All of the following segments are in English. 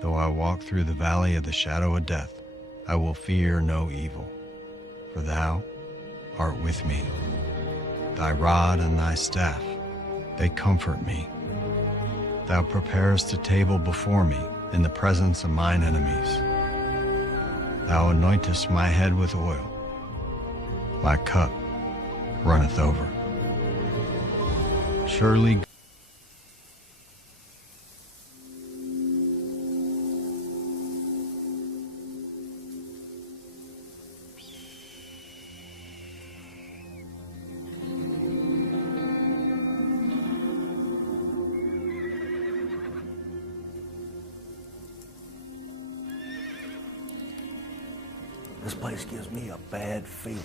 Though I walk through the valley of the shadow of death, I will fear no evil, for thou art with me. Thy rod and thy staff, they comfort me. Thou preparest a table before me in the presence of mine enemies. Thou anointest my head with oil. My cup runneth over. Surely This place gives me a bad feeling.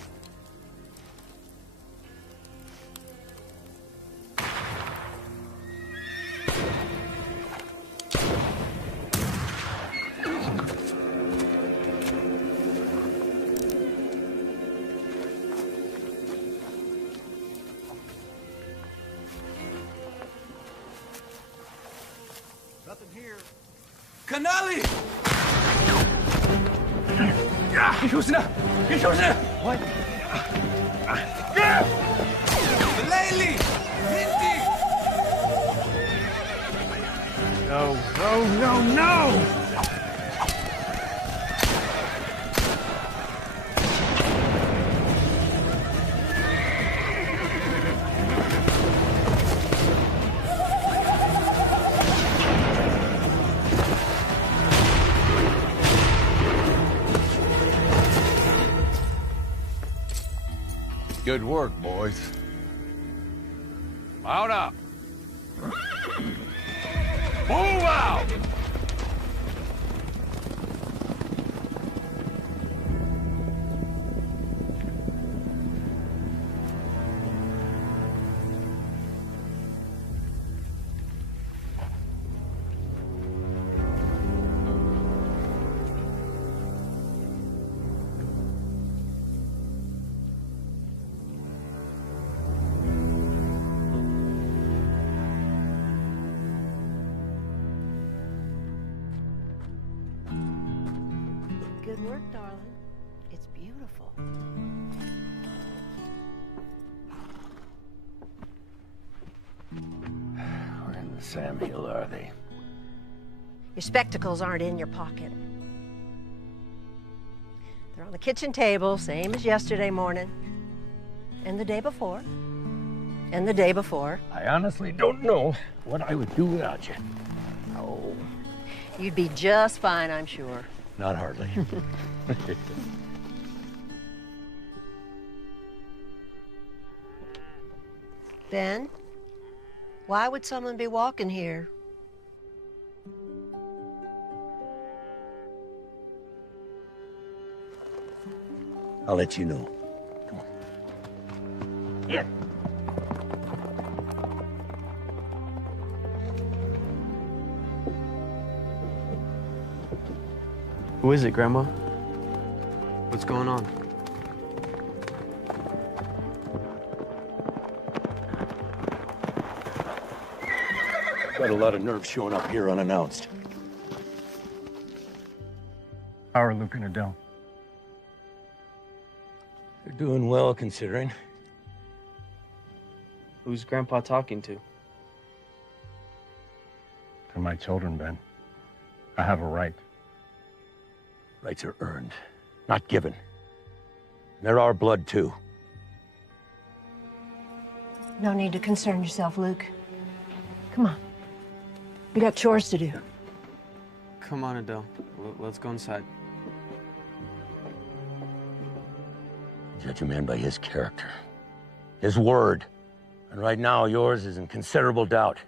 Nothing here. Canali! What? Layli! Hindi! No! Good work, boys. Mount up. Move out! Good work, darling. It's beautiful. Where in the Sam Hill are they? Your spectacles aren't in your pocket. They're on the kitchen table, same as yesterday morning, and the day before, and the day before. I honestly don't know what I would do without you. Oh, you'd be just fine, I'm sure. Not hardly. Ben, why would someone be walking here? I'll let you know. Come on. Yeah. Who is it, Grandma? What's going on? Got a lot of nerve showing up here unannounced. how are Luke and Adele? They're doing well, considering. Who's Grandpa talking to? They're my children, Ben. I have a right. Rights are earned, not given. And they're our blood, too. No need to concern yourself, Luke. Come on. We got chores to do. Come on, Adele. Let's go inside. Judge a man by his character, his word. And right now, yours is in considerable doubt.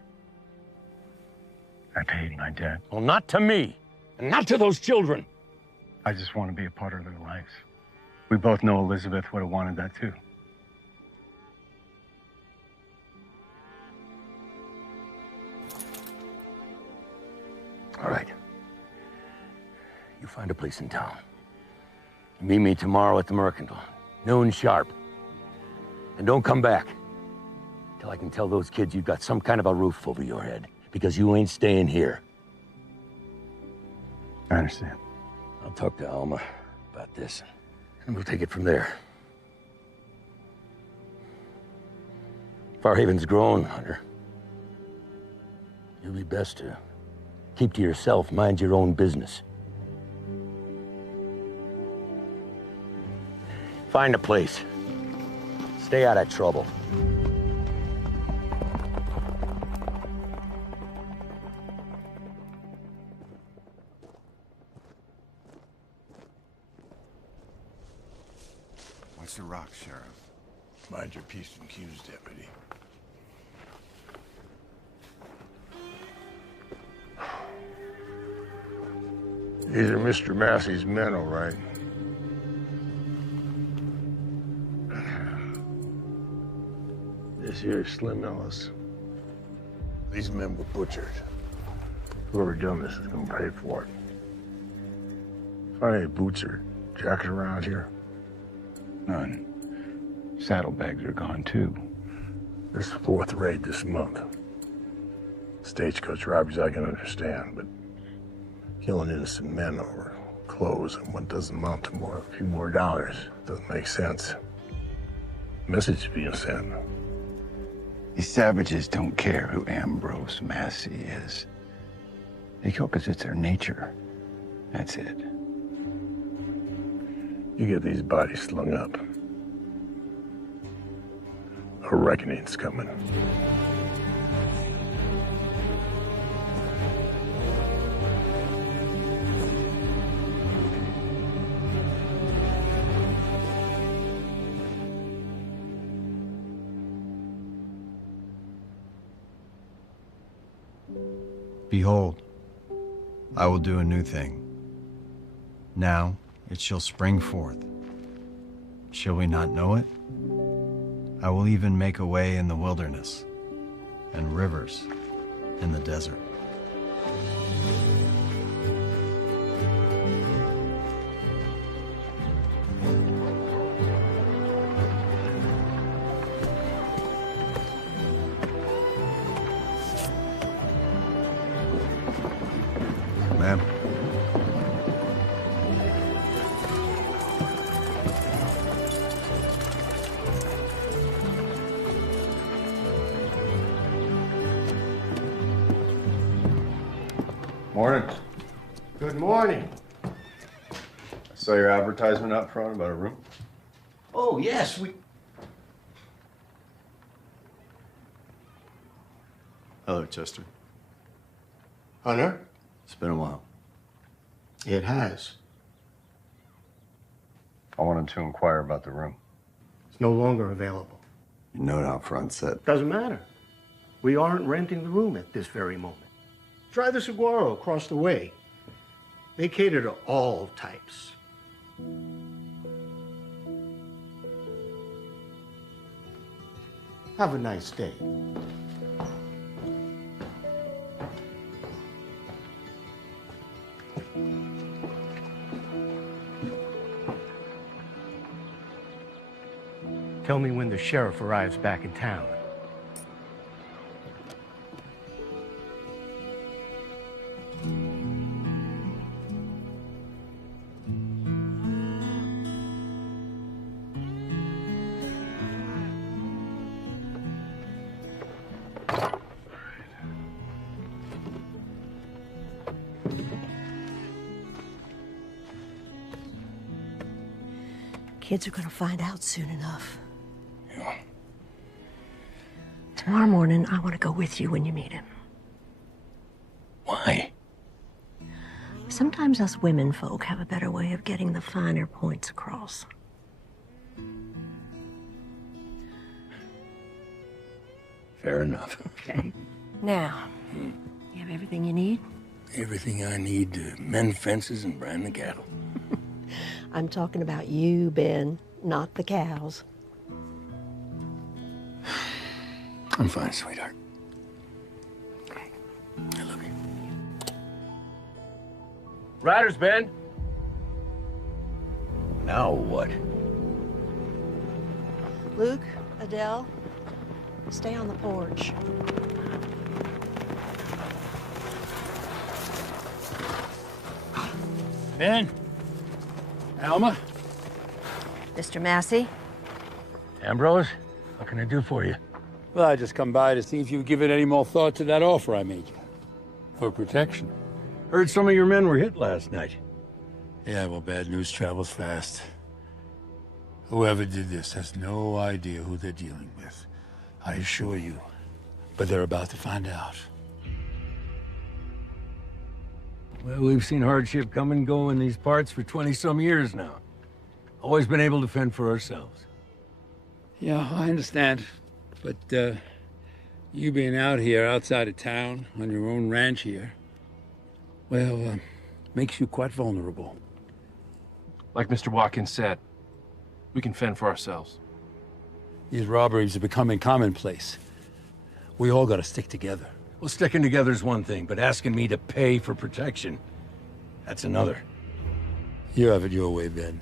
I paid my debt. Well, not to me, and not to those children. I just want to be a part of their lives. We both know Elizabeth would have wanted that too. All right. You find a place in town. Meet me tomorrow at the Mercantile, noon sharp. And don't come back till I can tell those kids you've got some kind of a roof over your head, because you ain't staying here. I understand. I'll talk to Alma about this, and we'll take it from there. Farhaven's grown, Hunter. You'll be best to keep to yourself, mind your own business. Find a place. Stay out of trouble. Watch the rock, Sheriff. Mind your P's and Q's, Deputy. These are Mr. Massey's men, all right. This here is Slim Ellis. These men were butchered. Whoever done this is gonna pay for it. Find any boots or jacket around here? None. Saddlebags are gone too. This is the 4th raid this month. Stagecoach robberies I can understand, but killing innocent men over clothes and what doesn't amount to more, a few more dollars doesn't make sense. Message being sent. These savages don't care who Ambrose Massey is. They kill because it's their nature. That's it. You get these bodies slung up. A reckoning's coming. Behold, I will do a new thing. Now it shall spring forth. Shall we not know it? I will even make a way in the wilderness and rivers in the desert. Ma'am. Morning. Good morning. I saw your advertisement up front about a room. Oh, yes, Hello, Chester. Hunter? It's been a while. It has. I wanted to inquire about the room. It's no longer available. Your note out front said. Doesn't matter. We aren't renting the room at this very moment. Try the Saguaro across the way. They cater to all types. Have a nice day. Tell me when the sheriff arrives back in town. Kids are gonna find out soon enough. Tomorrow morning, I want to go with you when you meet him. Why? Sometimes us women folk have a better way of getting the finer points across. Fair enough. Okay. Now, you have everything you need? Everything I need to mend fences and brand the cattle. I'm talking about you, Ben, not the cows. I'm fine, sweetheart. Okay. I love you. Riders, Ben. Now what? Luke, Adele, stay on the porch. Ben? Alma? Mr. Massey? Ambrose, what can I do for you? Well, I just come by to see if you've given any more thought to that offer I made you. For protection. Heard some of your men were hit last night. Yeah, well, bad news travels fast. Whoever did this has no idea who they're dealing with. I assure you. But they're about to find out. Well, we've seen hardship come and go in these parts for 20-some years now. Always been able to fend for ourselves. Yeah, I understand. But, you being out here, outside of town, on your own ranch here, well, makes you quite vulnerable. Like Mr. Watkins said, we can fend for ourselves. These robberies are becoming commonplace. We all gotta stick together. Well, sticking together is one thing, but asking me to pay for protection, that's another. You have it your way, Ben.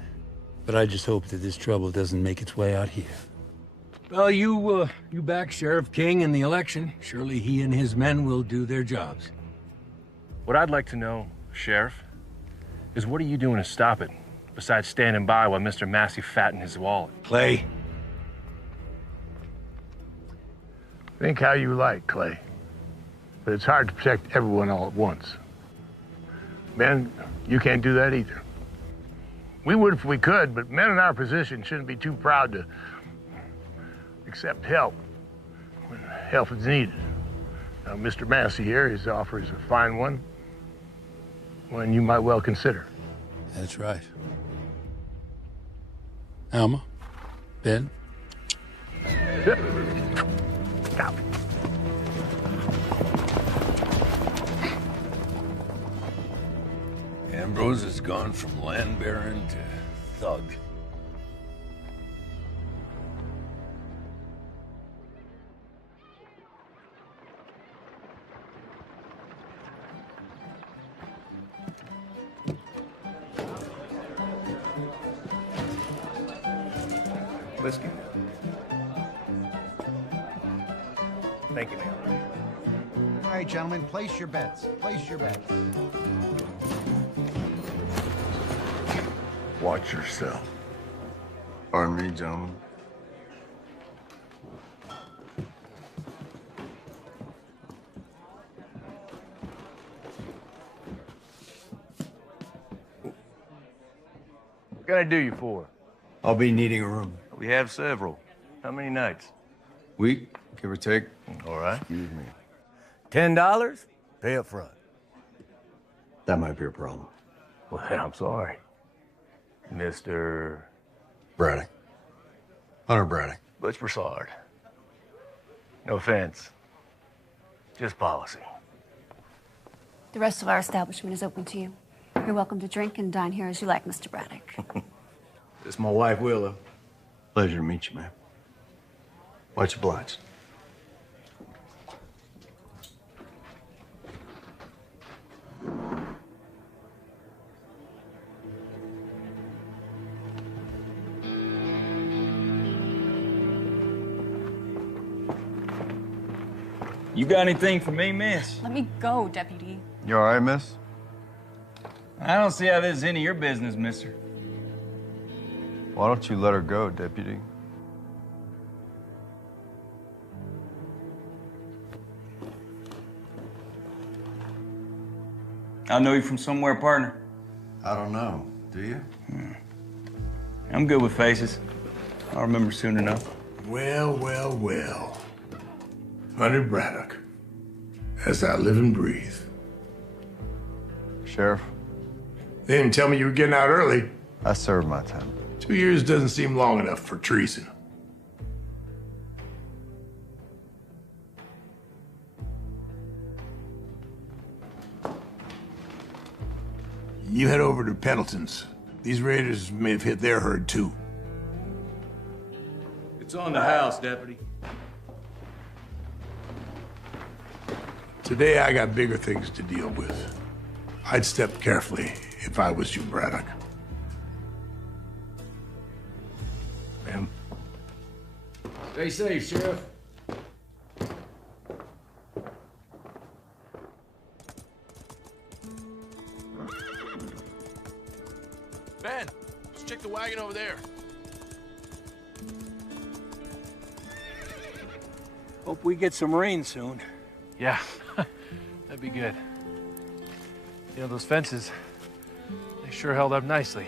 But I just hope that this trouble doesn't make its way out here. Well, you back Sheriff King in the election. Surely he and his men will do their jobs. What I'd like to know, Sheriff, is what are you doing to stop it, besides standing by while Mr. Massey fattened his wallet? Clay. Think how you like, Clay. But it's hard to protect everyone all at once. Ben, you can't do that either. We would if we could, but men in our position shouldn't be too proud to accept help when help is needed. Now, Mr. Massey here, his offer is a fine one you might well consider. That's right. Alma? Ben? Stop. Ambrose has gone from land baron to thug. Whiskey. Thank you, ma'am. All right, gentlemen, place your bets. Place your bets. Watch yourself. Pardon me, gentlemen. What can I do you for? I'll be needing a room. We have several. How many nights? Week, give or take. All right. Excuse me. $10? Pay up front. That might be a problem. Well, I'm sorry. Mr. Braddock. Hunter Braddock. Butch Broussard. No offense. Just policy. The rest of our establishment is open to you. You're welcome to drink and dine here as you like, Mr. Braddock. This is my wife, Willow. Pleasure to meet you, ma'am. Much obliged. You got anything for me, miss? Let me go, Deputy. You all right, miss? I don't see how this is any of your business, mister. Why don't you let her go, deputy? I know you from somewhere, partner. I don't know. Do you? I'm good with faces. I'll remember soon enough. Well, well, well. Hunter Braddock. As I live and breathe. Sheriff? They didn't tell me you were getting out early. I served my time. 2 years doesn't seem long enough for treason. You head over to Pendleton's. These raiders may have hit their herd, too. It's on the house, Deputy. Today, I got bigger things to deal with. I'd step carefully if I was you, Braddock. Ma'am? Stay safe, Sheriff. Ben, let's check the wagon over there. Hope we get some rain soon. Yeah, that'd be good. You know, those fences, they sure held up nicely.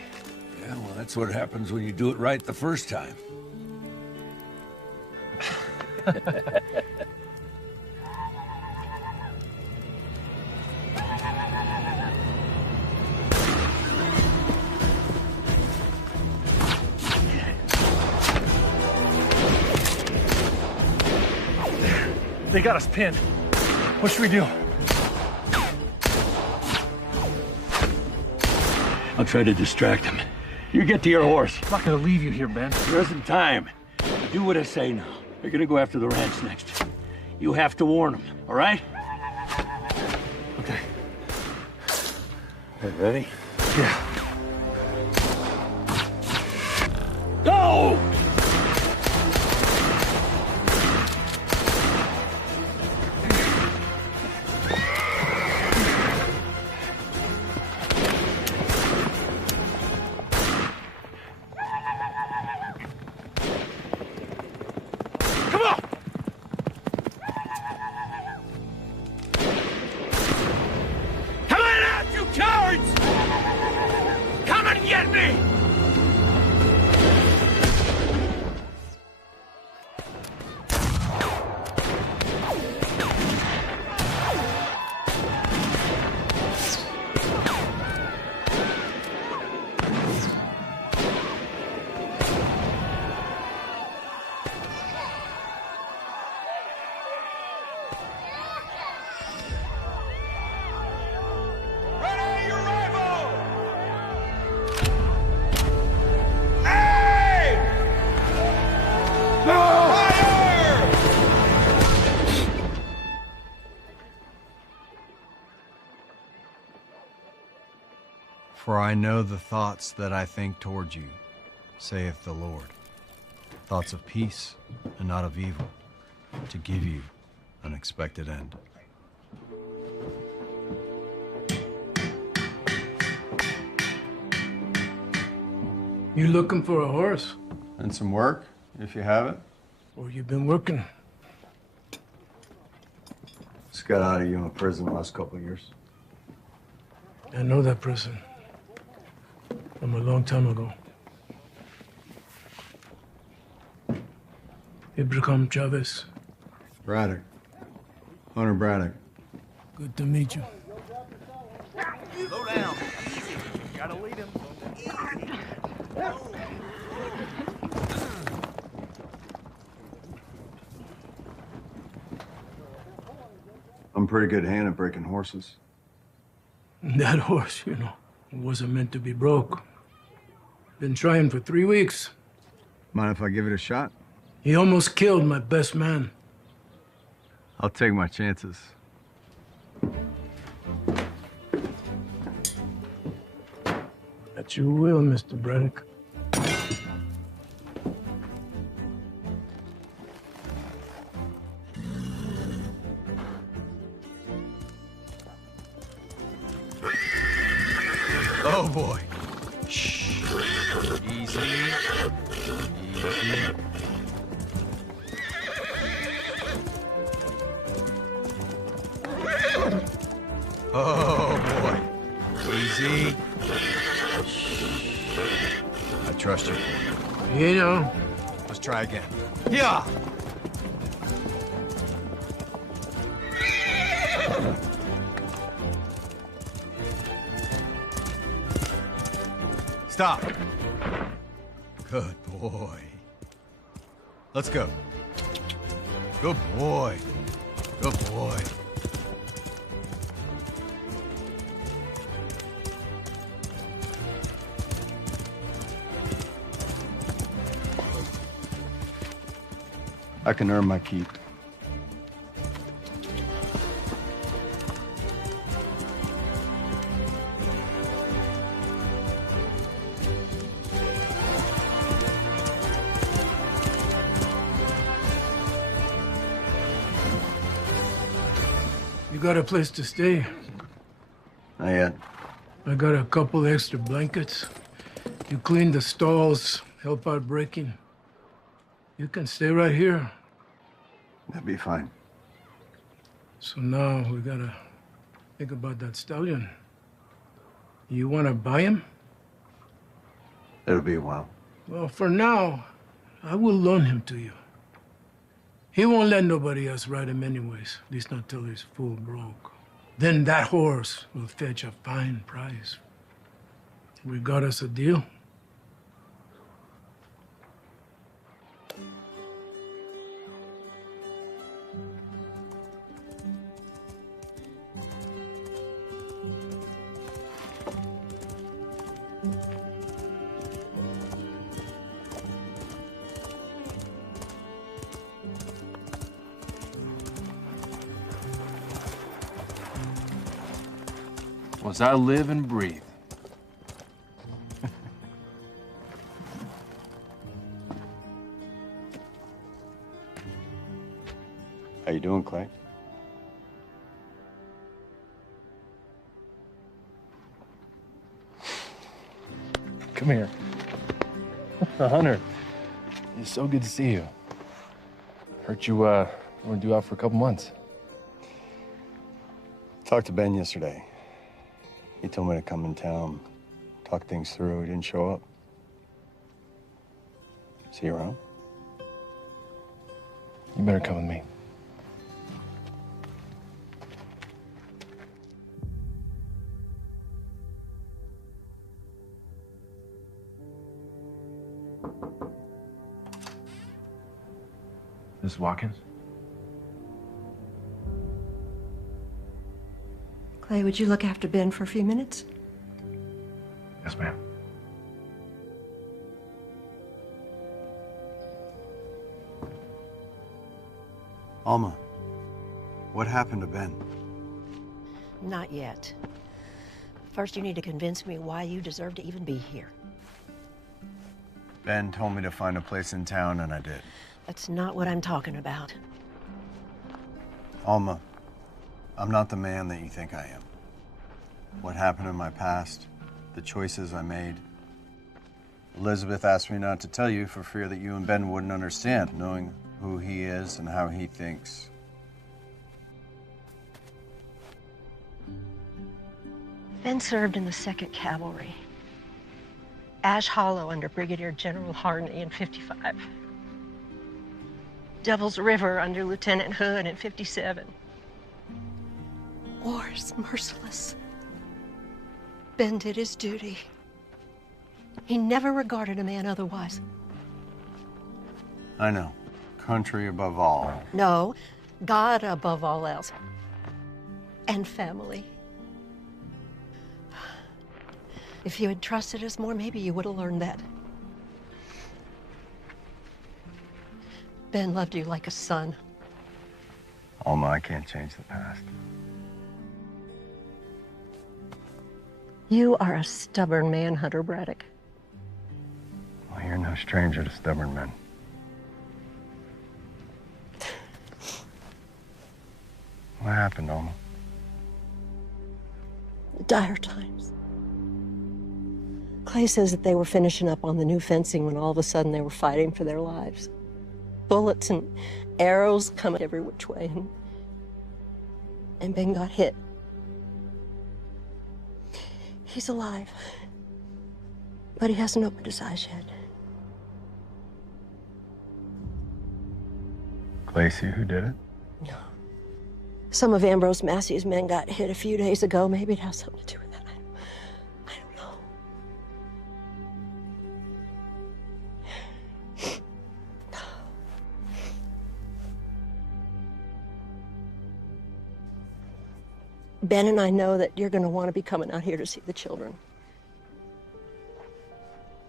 Yeah, well, that's what happens when you do it right the first time. They got us pinned. What should we do? I'll try to distract him. You get to your horse. I'm not gonna leave you here, Ben. There isn't time. Do what I say now. They're gonna go after the ranch next. You have to warn them, all right? Okay. Hey, ready? Yeah. Go! For I know the thoughts that I think toward you, saith the Lord. Thoughts of peace and not of evil, to give you an expected end. You looking for a horse? And some work, if you have it. Or you been working? Just got out of Yuma prison the last couple of years. I know that prison. From a long time ago. Abraham Chavez. Braddock. Hunter Braddock. Good to meet you. Slow down. Easy. Gotta lead him. I'm a pretty good hand at breaking horses. That horse, you know, wasn't meant to be broke. Been trying for 3 weeks. Mind if I give it a shot? He almost killed my best man. I'll take my chances. That you will, Mr. Braddock. Oh boy. Shh. Easy. Easy. Oh boy. Easy. I trust you. You know. Let's try again. Yeah. Stop. Good boy. Let's go. Good boy. Good boy. I can earn my keep. You got a place to stay? Not yet. I got a couple extra blankets. You clean the stalls, help out breaking. You can stay right here. That'd be fine. So now we gotta think about that stallion. You wanna buy him? It'll be a while. Well, for now, I will loan him to you. He won't let nobody else ride him anyways, at least not till he's full broke. Then that horse will fetch a fine price. We got us a deal. As I live and breathe. How you doing, Clay? Come here. Hunter, it's so good to see you. Heard you want to do out for a couple months. Talked to Ben yesterday. He told me to come in town, talk things through. He didn't show up. See you around? You better come with me. Miss Watkins? Clay, would you look after Ben for a few minutes? Yes, ma'am. Alma, what happened to Ben? Not yet. First, you need to convince me why you deserve to even be here. Ben told me to find a place in town, and I did. That's not what I'm talking about. Alma, I'm not the man that you think I am. What happened in my past, the choices I made. Elizabeth asked me not to tell you for fear that you and Ben wouldn't understand, knowing who he is and how he thinks. Ben served in the 2nd Cavalry. Ash Hollow under Brigadier General Harney in '55. Devil's River under Lieutenant Hood in '57. War is merciless. Ben did his duty. He never regarded a man otherwise. I know. Country above all. No, God above all else. And family. If you had trusted us more, maybe you would have learned that. Ben loved you like a son. Alma, I can't change the past. You are a stubborn man, Hunter Braddock. Well, you're no stranger to stubborn men. What happened, Alma? Dire times. Clay says that they were finishing up on the new fencing when all of a sudden they were fighting for their lives. Bullets and arrows coming every which way, and Ben got hit. He's alive, but he hasn't opened his eyes yet. Clay, see who did it? No. Some of Ambrose Massey's men got hit a few days ago. Maybe it has something to do with that. I don't know. Ben and I know that you're going to want to be coming out here to see the children.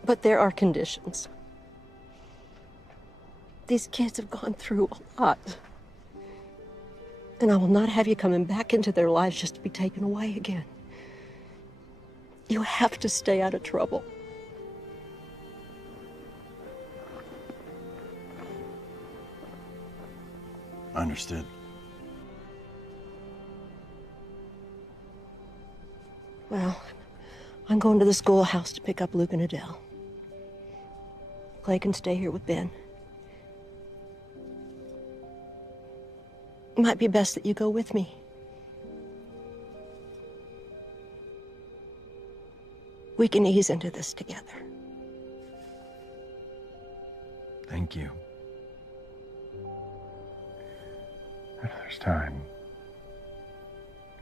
But there are conditions. These kids have gone through a lot. And I will not have you coming back into their lives just to be taken away again. You have to stay out of trouble. Understood. Well, I'm going to the schoolhouse to pick up Luke and Adele. Clay can stay here with Ben. It might be best that you go with me. We can ease into this together. Thank you. If there's time,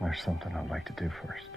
there's something I'd like to do first.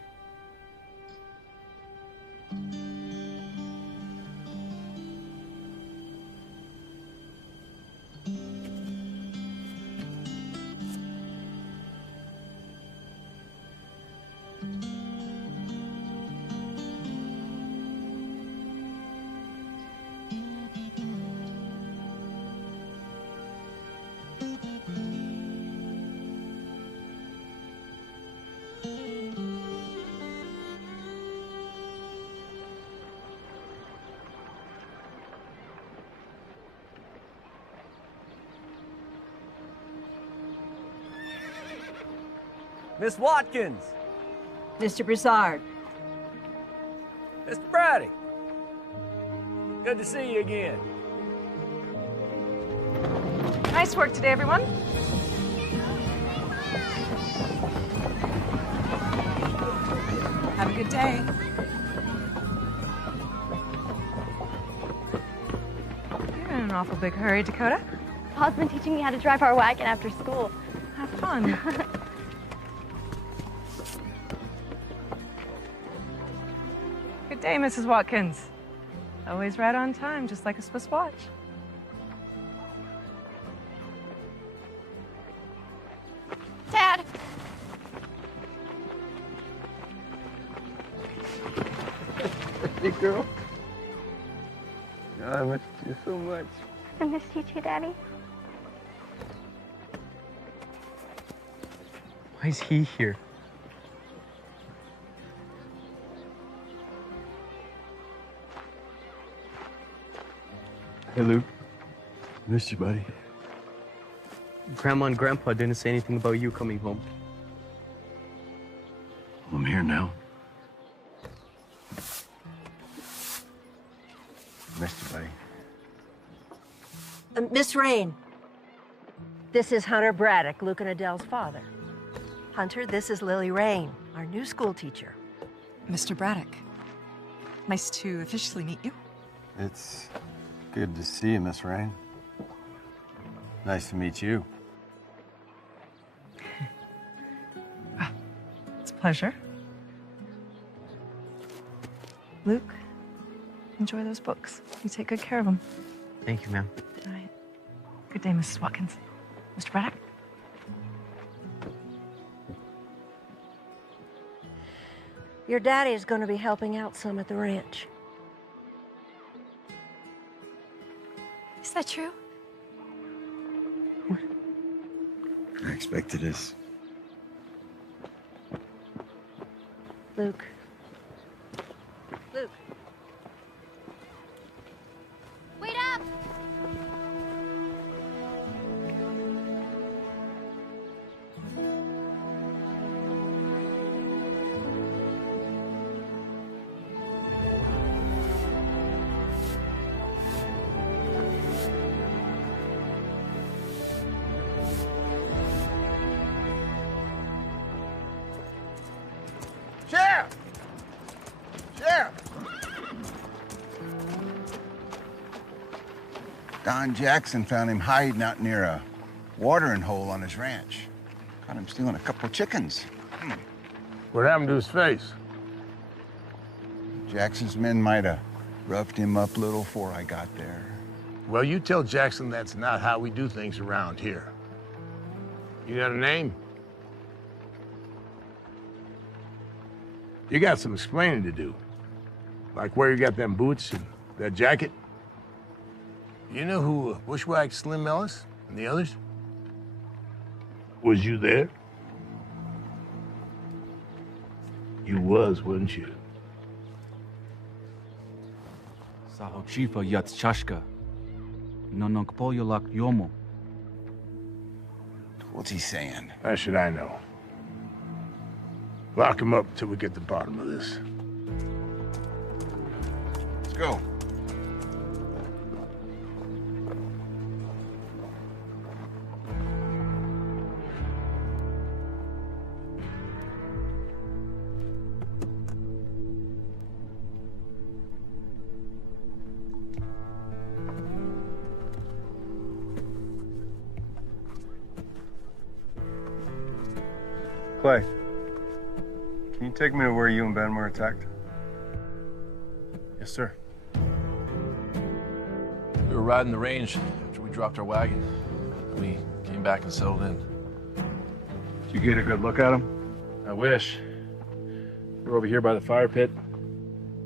Miss Watkins! Mr. Broussard. Mr. Braddock! Good to see you again. Nice work today, everyone. Have a good day. You're in an awful big hurry, Dakota. Pa's been teaching me how to drive our wagon after school. Have fun. Good day, Mrs. Watkins. Always right on time, just like a Swiss watch. Dad! Hey, girl. I missed you so much. I missed you too, Daddy. Why is he here? Hey, Luke. Missed you, buddy. Grandma and Grandpa didn't say anything about you coming home. I'm here now. Missed you, buddy. Miss Rain. This is Hunter Braddock, Luke and Adele's father. Hunter, this is Lily Rain, our new school teacher. Mr. Braddock, nice to officially meet you. It's good to see you, Miss Rain. Nice to meet you. It's a pleasure. Luke, enjoy those books. You take good care of them. Thank you, ma'am. All right. Good day, Mrs. Watkins. Mr. Braddock? Your daddy is going to be helping out some at the ranch. Is that true? I expected this. Luke. Luke. Wait up! Sheriff! Sheriff! Don Jackson found him hiding out near a watering hole on his ranch. Caught him stealing a couple chickens. What happened to his face? Jackson's men might have roughed him up a little before I got there. Well, you tell Jackson that's not how we do things around here. You got a name? You got some explaining to do. Like where you got them boots and that jacket. You know who bushwhacked Slim Ellis and the others? Was you there? You was, wasn't you? Sahochifa Yatschashka. Nonokpoyolak Yomo. What's he saying? How should I know? Lock him up till we get to the bottom of this. Let's go. Clay, can you take me to where you and Ben were attacked? Yes, sir. We were riding the range after we dropped our wagon. We came back and settled in. Did you get a good look at him? I wish. They were over here by the fire pit.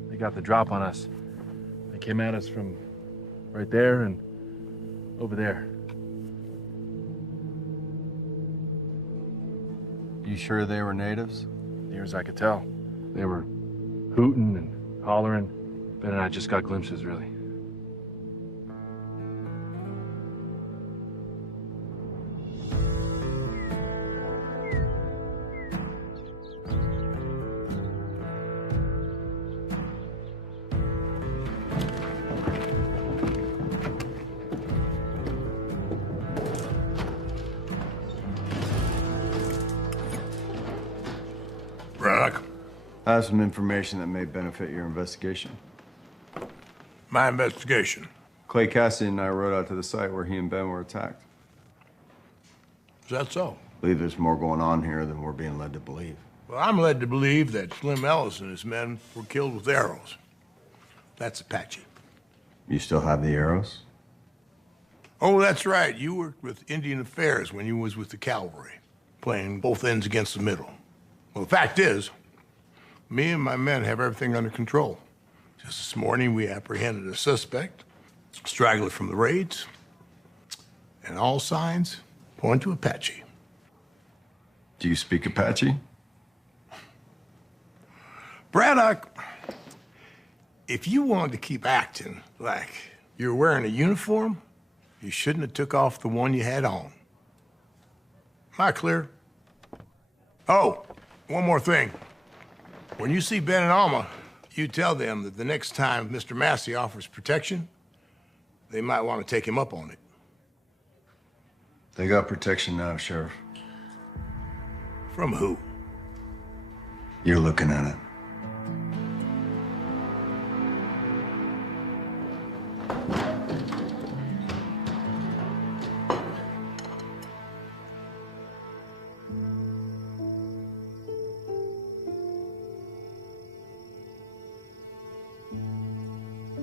They got the drop on us. They came at us from right there and over there. You sure they were natives? Near as I could tell. They were hooting and hollering. Ben and I just got glimpses, really. I have some information that may benefit your investigation. My investigation? Clay Cassidy and I rode out to the site where he and Ben were attacked. Is that so? I believe there's more going on here than we're being led to believe. Well, I'm led to believe that Slim Ellis and his men were killed with arrows. That's Apache. You still have the arrows? Oh, that's right. You worked with Indian Affairs when you was with the cavalry, playing both ends against the middle. Well, the fact is, me and my men have everything under control. Just this morning, we apprehended a suspect, straggler from the raids, and all signs point to Apache. Do you speak Apache? Braddock, if you wanted to keep acting like you're wearing a uniform, you shouldn't have took off the one you had on. Am I clear? Oh, one more thing. When you see Ben and Alma, you tell them that the next time Mr. Massey offers protection, they might want to take him up on it. They got protection now, Sheriff. From who? You're looking at it.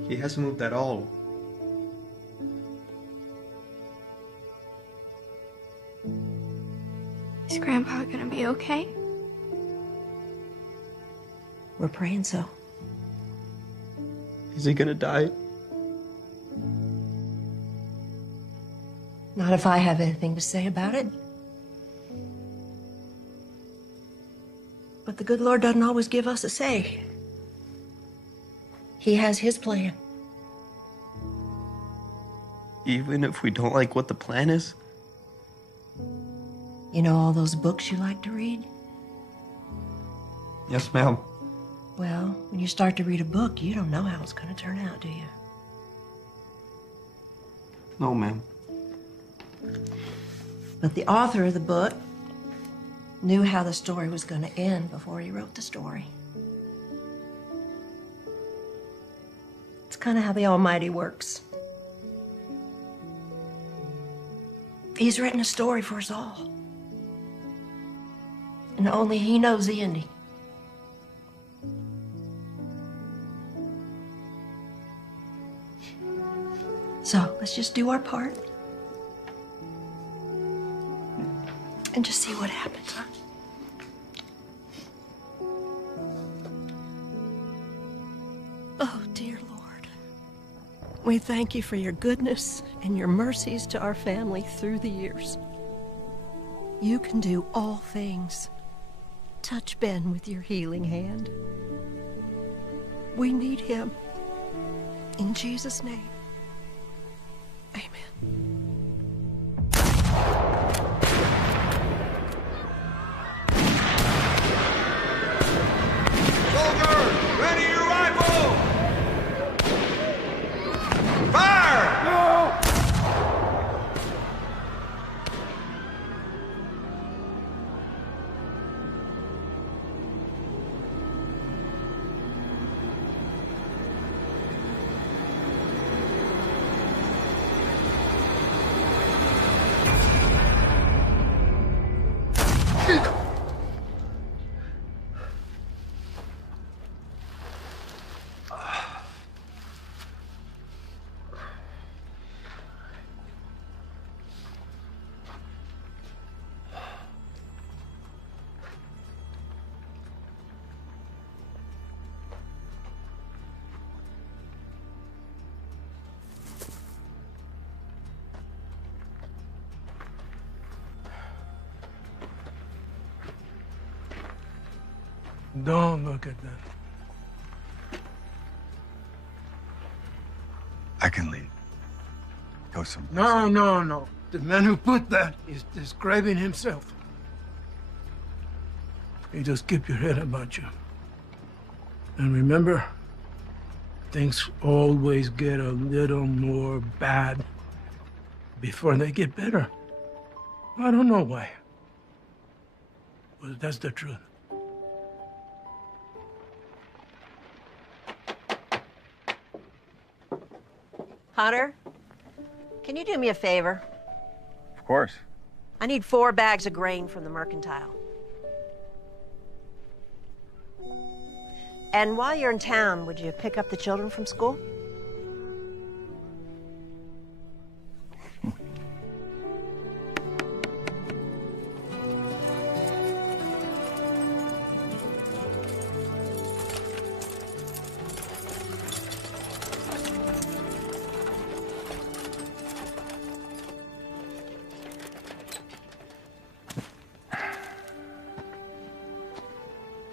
He hasn't moved at all. Is Grandpa gonna be okay? We're praying so. Is he gonna die? Not if I have anything to say about it. But the good Lord doesn't always give us a say. He has his plan. Even if we don't like what the plan is? You know all those books you like to read? Yes, ma'am. Well, when you start to read a book, you don't know how it's going to turn out, do you? No, ma'am. But the author of the book knew how the story was going to end before he wrote the story. It's kind of how the Almighty works. He's written a story for us all. And only he knows the ending. So let's just do our part. And just see what happens, huh? Oh, dear Lord. We thank you for your goodness and your mercies to our family through the years. You can do all things. Touch Ben with your healing hand. We need him. In Jesus' name. Amen. Ready your rifle! Fire! No! Don't look at that. I can leave. Go somewhere. No, no, no. The man who put that is describing himself. You just keep your head about you. And remember, things always get a little more bad before they get better. I don't know why, but that's the truth. Hunter, can you do me a favor? Of course. I need 4 bags of grain from the mercantile. And while you're in town, would you pick up the children from school?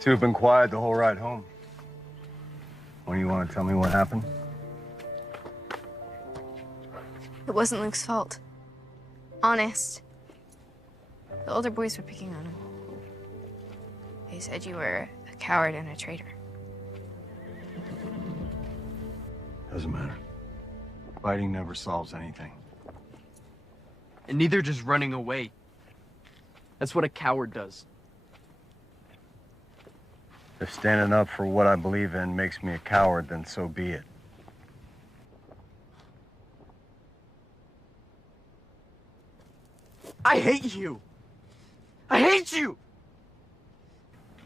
You've been quiet the whole ride home. When you want to tell me what happened? It wasn't Luke's fault. Honest. The older boys were picking on him. They said you were a coward and a traitor. Doesn't matter. Fighting never solves anything. And neither just running away. That's what a coward does. If standing up for what I believe in makes me a coward, then so be it. I hate you. I hate you.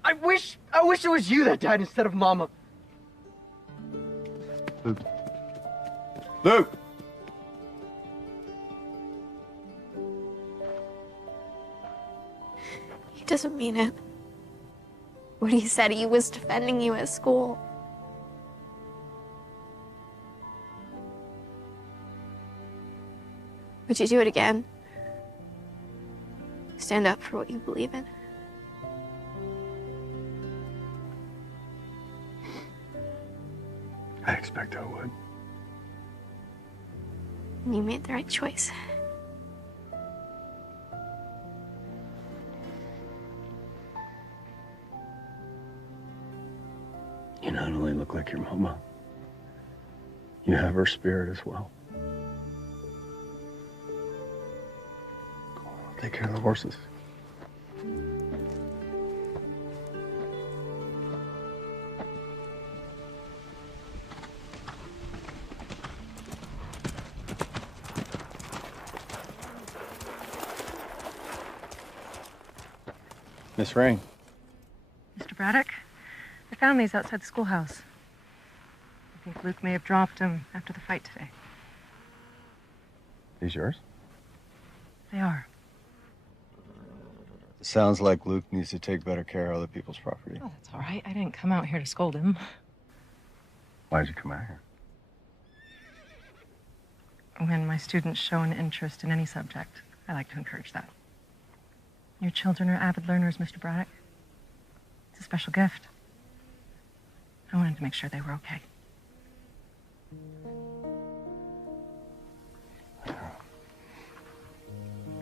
I wish it was you that died instead of Mama. Luke. Luke! He doesn't mean it. When he said he was defending you at school. Would you do it again? Stand up for what you believe in? I expect I would. And you made the right choice. You not only look like your mama, you have her spirit as well. Go on, take care of the horses. Miss Ring. Mr. Braddock, I found these outside the schoolhouse. I think Luke may have dropped them after the fight today. These yours? They are. It sounds like Luke needs to take better care of other people's property. Oh, that's all right. I didn't come out here to scold him. Why'd you come out here? When my students show an interest in any subject, I like to encourage that. Your children are avid learners, Mr. Braddock. It's a special gift. I wanted to make sure they were okay.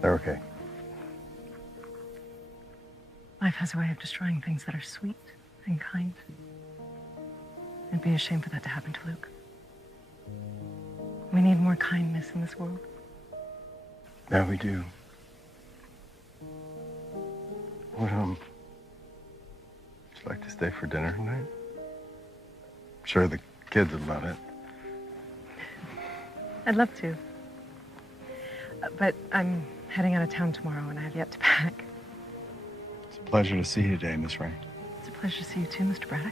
They're okay. Life has a way of destroying things that are sweet and kind. It'd be a shame for that to happen to Luke. We need more kindness in this world. Yeah, we do. Would you like to stay for dinner tonight? I'm sure the kids would love it. I'd love to. But I'm heading out of town tomorrow and I have yet to pack. It's a pleasure to see you today, Miss Ring. It's a pleasure to see you too, Mr. Braddock.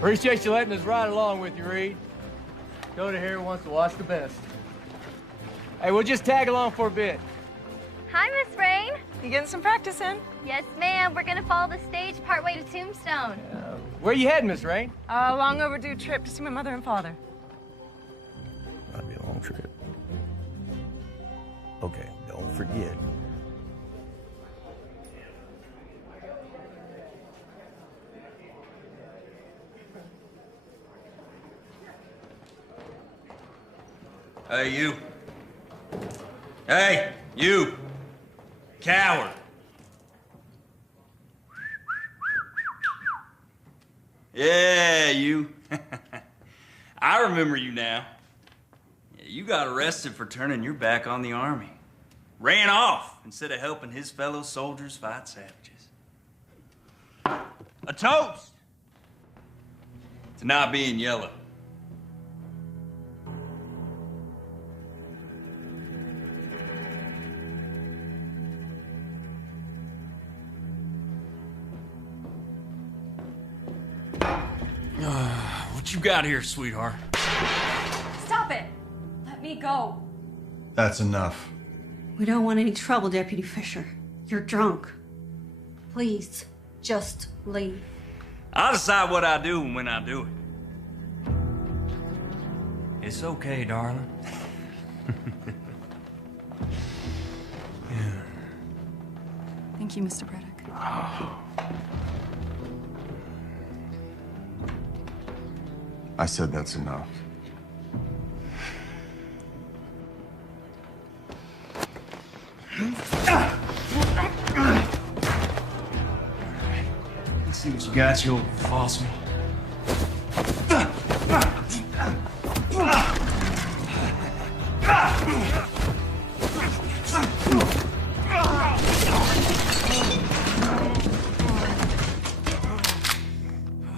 Appreciate you letting us ride along with you, Reed. Dakota here wants to watch the best. Hey, we'll just tag along for a bit. Hi, Miss Rain. You getting some practice in? Yes, ma'am. We're gonna follow the stage partway to Tombstone. Where you heading, Miss Rain? A long overdue trip to see my mother and father. Might be a long trip. Okay, don't forget. Hey, you. Hey, you. Coward. Yeah, you. I remember you now. Yeah, you got arrested for turning your back on the army. Ran off instead of helping his fellow soldiers fight savages. A toast to not being yellow. What you got here, sweetheart? Stop it! Let me go. That's enough. We don't want any trouble, Deputy Fisher. You're drunk. Please, just leave. I'll decide what I do and when I do it. It's okay, darling. Thank you, Mr. Braddock. I said that's enough. Let's see what you got, you old fossil.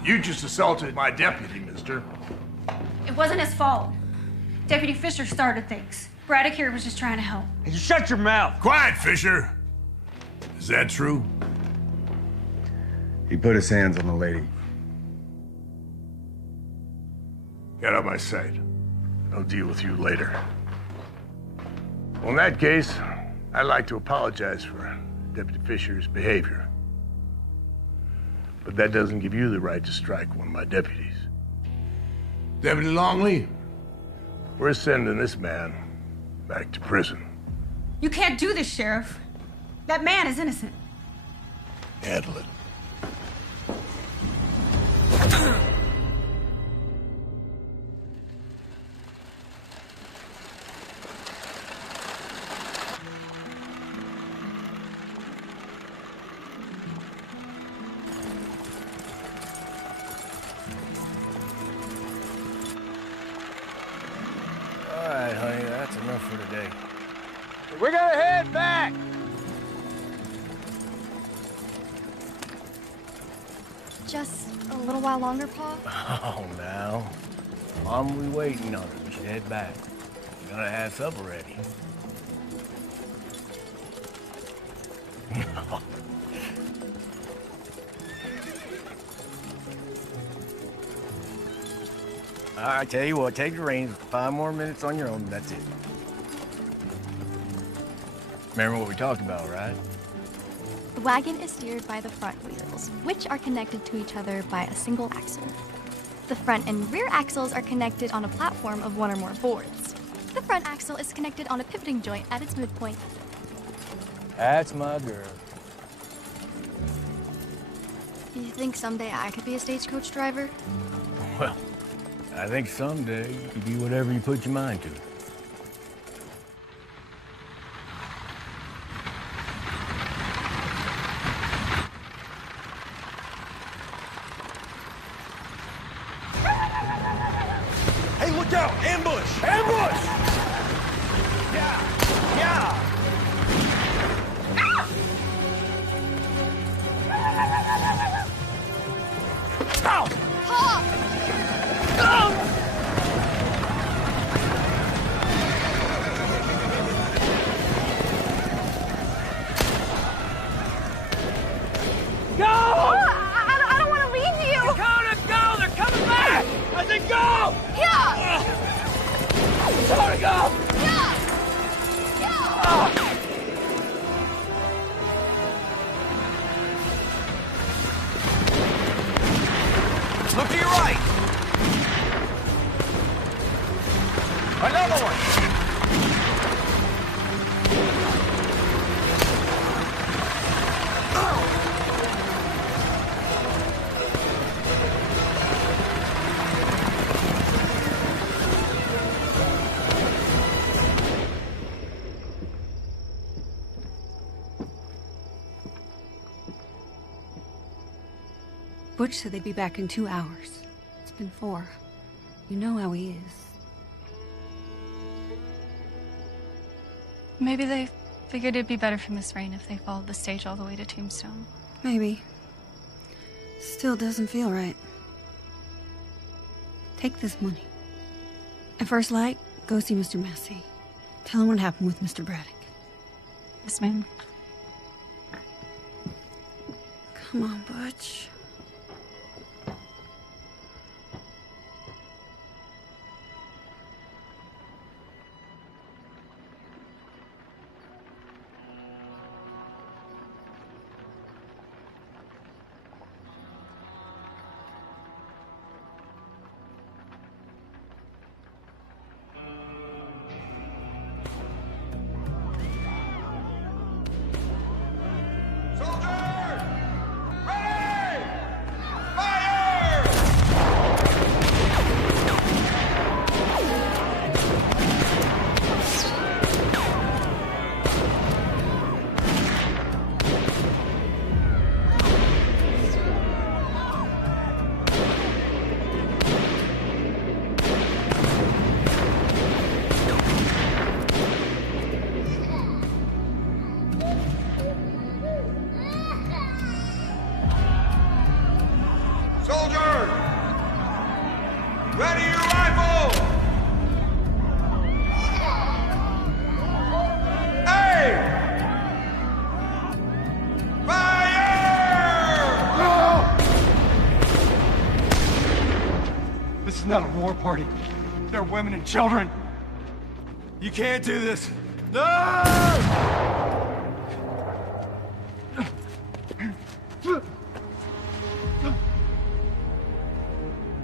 You just assaulted my deputy, mister. It wasn't his fault. Deputy Fisher started things. Braddock here was just trying to help. Hey, shut your mouth. Quiet, Fisher. Is that true? He put his hands on the lady. Get out of my sight. I'll deal with you later. Well, in that case, I'd like to apologize for Deputy Fisher's behavior. But that doesn't give you the right to strike one of my deputies. Deputy Longley, we're sending this man back to prison. You can't do this, Sheriff. That man is innocent. Handle it. All right, honey, that's enough for today. We're gonna head back. Just a little while longer, Pa? Oh, now. Mom will be waiting on us. We should head back. We're gonna have supper ready. All right, tell you what, take the reins. 5 more minutes on your own, that's it. Remember what we talked about, right? The wagon is steered by the front wheels, which are connected to each other by a single axle. The front and rear axles are connected on a platform of 1 or more boards. The front axle is connected on a pivoting joint at its midpoint. That's my girl. You think someday I could be a stagecoach driver? Well, I think someday you can be whatever you put your mind to. Hey, look out! Ambush! Ambush! Yeah! Yeah! Ow! Go! I don't want to leave you! Dakota, go! They're coming back! I said go! Yeah! Dakota! Look to your right. Another one. Butch said they'd be back in 2 hours. It's been 4. You know how he is. Maybe they figured it'd be better for Miss Rain if they followed the stage all the way to Tombstone. Maybe. Still doesn't feel right. Take this money. At first light, go see Mr. Massey. Tell him what happened with Mr. Braddock. Yes, ma'am. Come on, Butch. This is not a war party. There are women and children. You can't do this. No!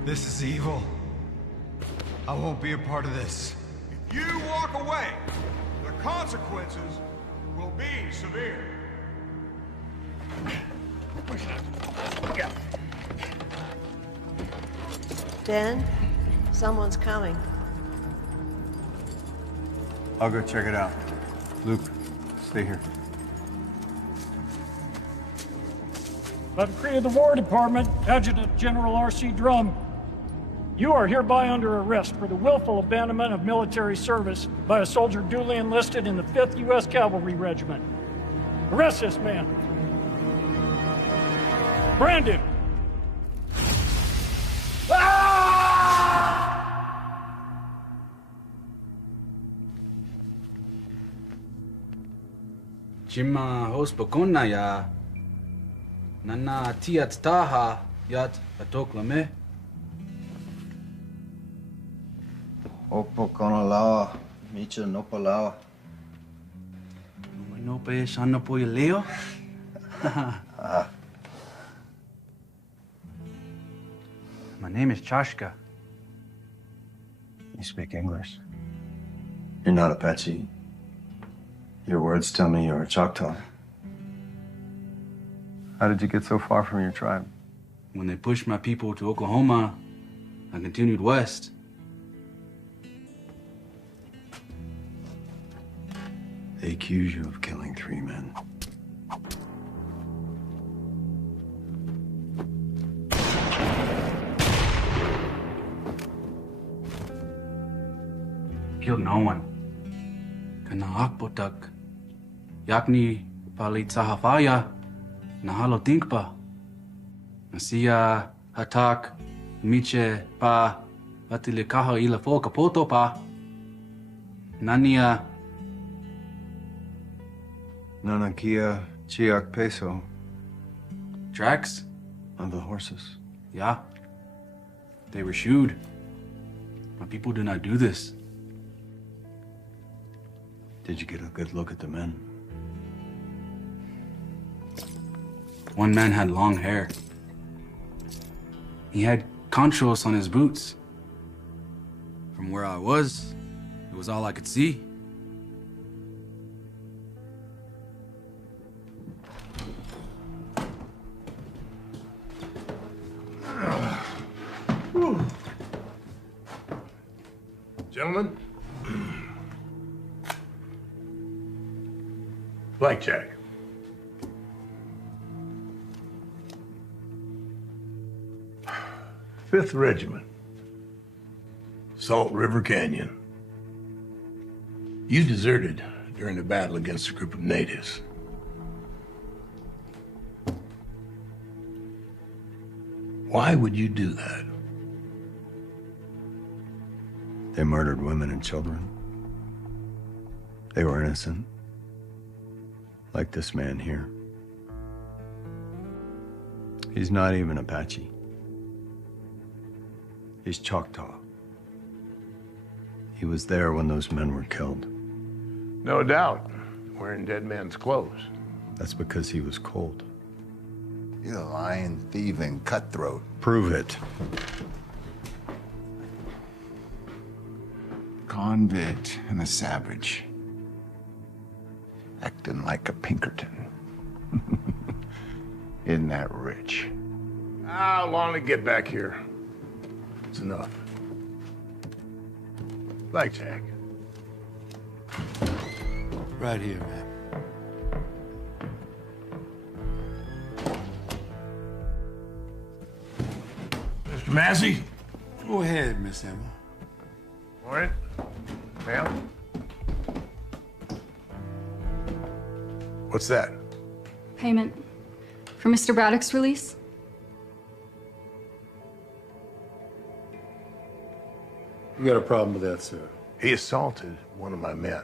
This is evil. I won't be a part of this. If you walk away, the consequences will be severe. Ben, someone's coming. I'll go check it out. Luke, stay here. By decree of the War Department, Adjutant General R.C. Drum, you are hereby under arrest for the willful abandonment of military service by a soldier duly enlisted in the 5th U.S. Cavalry Regiment. Arrest this man. Brand him. Jima hospokonna ya nana tiat taha yat atoklame. Opokona lawa, micha nopa lawa. Nope sana po leo. My name is Chashka. You speak English. You're not Apache. Your words tell me you're a Choctaw. How did you get so far from your tribe? When they pushed my people to Oklahoma, I continued west. They accuse you of killing 3 men. Killed no one. Kana akpotak. Yakni palit sahafaya. Nahalo tinkpa. Nasia hatak. Miche pa. Batilikaho ila foka poto pa. Nania. Nanakia Chiak Peso. Tracks? Of the horses. Yeah. They were shoed. My people do not do this. Did you get a good look at the men? One man had long hair. He had contrails on his boots. From where I was, it was all I could see. Gentlemen, Blackjack. Fifth Regiment, Salt River Canyon. You deserted during the battle against a group of natives. Why would you do that? They murdered women and children. They were innocent. Like this man here. He's not even Apache. He's Choctaw. He was there when those men were killed. No doubt. Wearing dead man's clothes. That's because he was cold. You're a lying, thieving cutthroat. Prove it. Convict and a savage. Acting like a Pinkerton. Isn't that rich? How long to get back here? It's enough. Blackjack. Right here, man. Mr. Massey? Go ahead, Miss Emma. Morning. Ma'am? What's that? Payment for Mr. Braddock's release? You got a problem with that, sir? He assaulted one of my men,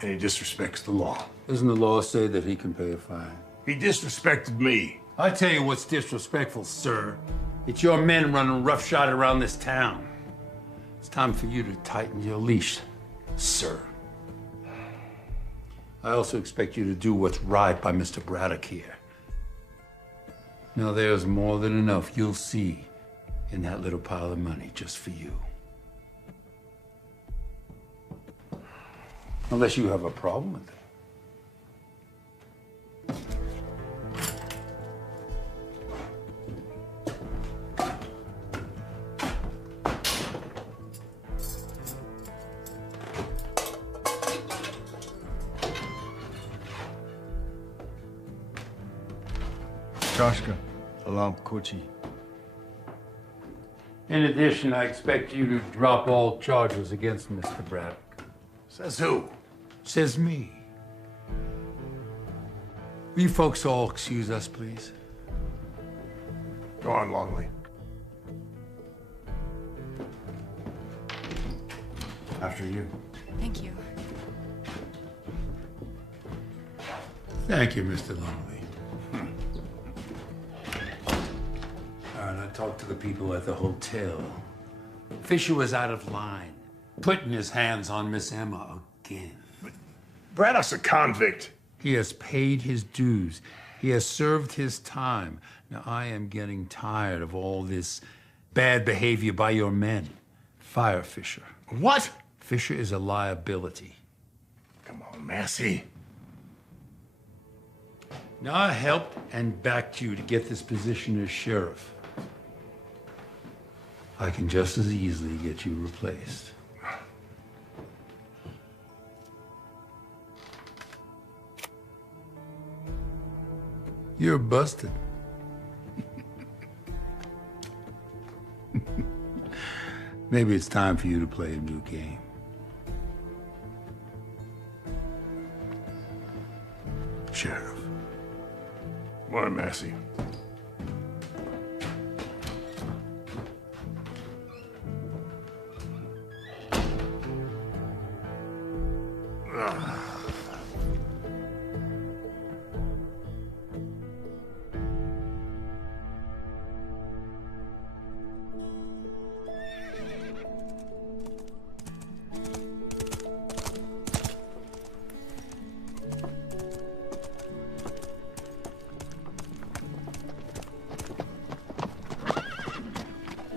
and he disrespects the law. Doesn't the law say that he can pay a fine? He disrespected me. I tell you what's disrespectful, sir. It's your men running roughshod around this town. It's time for you to tighten your leash, sir. I also expect you to do what's right by Mr. Braddock here. Now, there's more than enough you'll see in that little pile of money just for you. Unless you have a problem with it. Joshka, Alam Kochi. In addition, I expect you to drop all charges against Mr. Braddock. Says who? Says me. Will you folks all excuse us, please? Go on, Longley. After you. Thank you. Thank you, Mr. Longley. All right, I talked to the people at the hotel. Fisher was out of line, putting his hands on Miss Emma again. Braddock's a convict. He has paid his dues. He has served his time. Now, I am getting tired of all this bad behavior by your men. Fire Fisher. What? Fisher is a liability. Come on, Massey. Now, I helped and backed you to get this position as sheriff. I can just as easily get you replaced. You're busted. Maybe it's time for you to play a new game. Sheriff. Morning, Massey.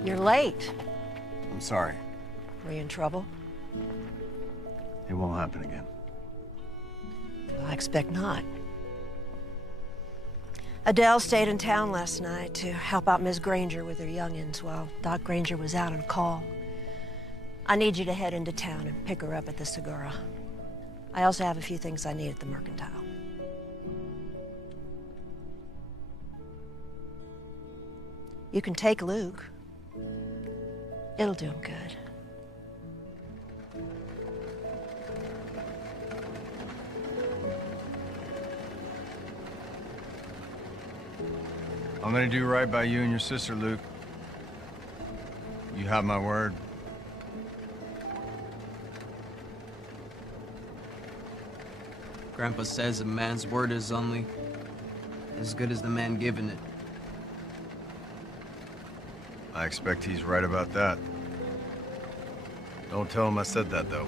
You're late. I'm sorry. Were you in trouble? It won't happen again. I expect not. Adele stayed in town last night to help out Miss Granger with her youngins while Doc Granger was out on call. I need you to head into town and pick her up at the Segura. I also have a few things I need at the Mercantile. You can take Luke. It'll do him good. I'm gonna do right by you and your sister, Luke. You have my word. Grandpa says a man's word is only as good as the man giving it. I expect he's right about that. Don't tell him I said that, though.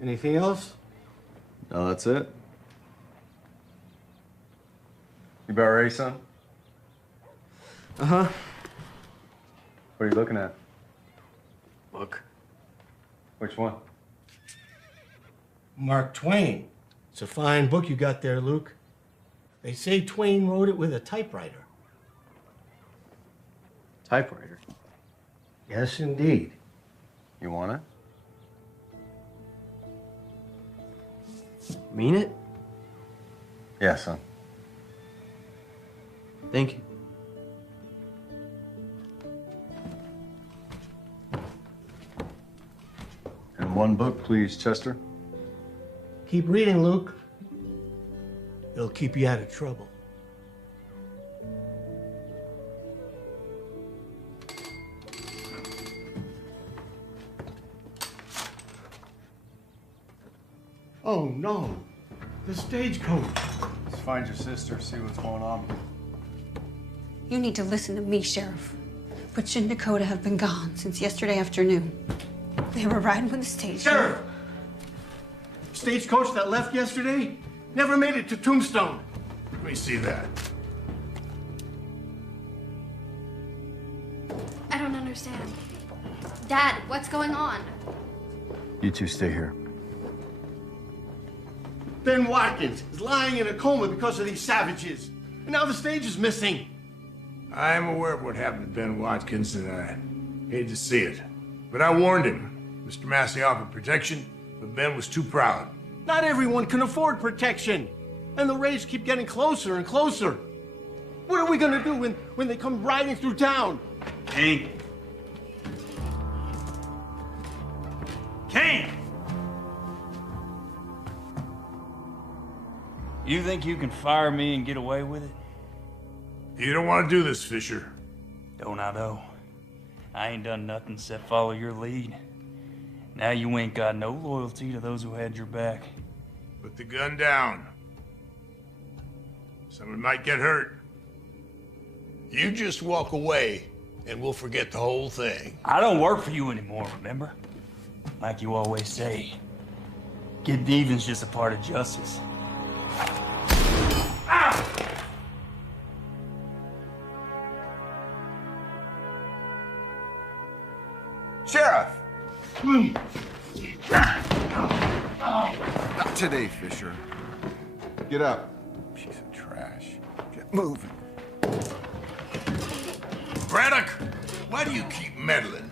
Anything else? No, that's it. You about ready, son? Uh-huh. What are you looking at? Book. Which one? Mark Twain. It's a fine book you got there, Luke. They say Twain wrote it with a typewriter. Typewriter? Yes, indeed. You want it? Mean it? Yeah, son. Thank you. And one book, please, Chester. Keep reading, Luke. It'll keep you out of trouble. Oh, no. The stagecoach. Let's find your sister, see what's going on. You need to listen to me, Sheriff. Butch and Dakota have been gone since yesterday afternoon. They were riding with the stage. Sheriff! Stagecoach that left yesterday never made it to Tombstone. Let me see that. I don't understand. Dad, what's going on? You two stay here. Ben Watkins is lying in a coma because of these savages. And now the stage is missing. I am aware of what happened to Ben Watkins, and I hate to see it. But I warned him. Mr. Massey offered protection, but Ben was too proud. Not everyone can afford protection. And the raids keep getting closer and closer. What are we gonna do when they come riding through town? Kane. Kane! You think you can fire me and get away with it? You don't want to do this, Fisher. Don't I know? I ain't done nothing except follow your lead. Now you ain't got no loyalty to those who had your back. Put the gun down. Someone might get hurt. You just walk away, and we'll forget the whole thing. I don't work for you anymore, remember? Like you always say, getting even's just a part of justice. Sheriff! Not today, Fisher. Get up. Piece of trash. Get moving. Braddock, why do you keep meddling?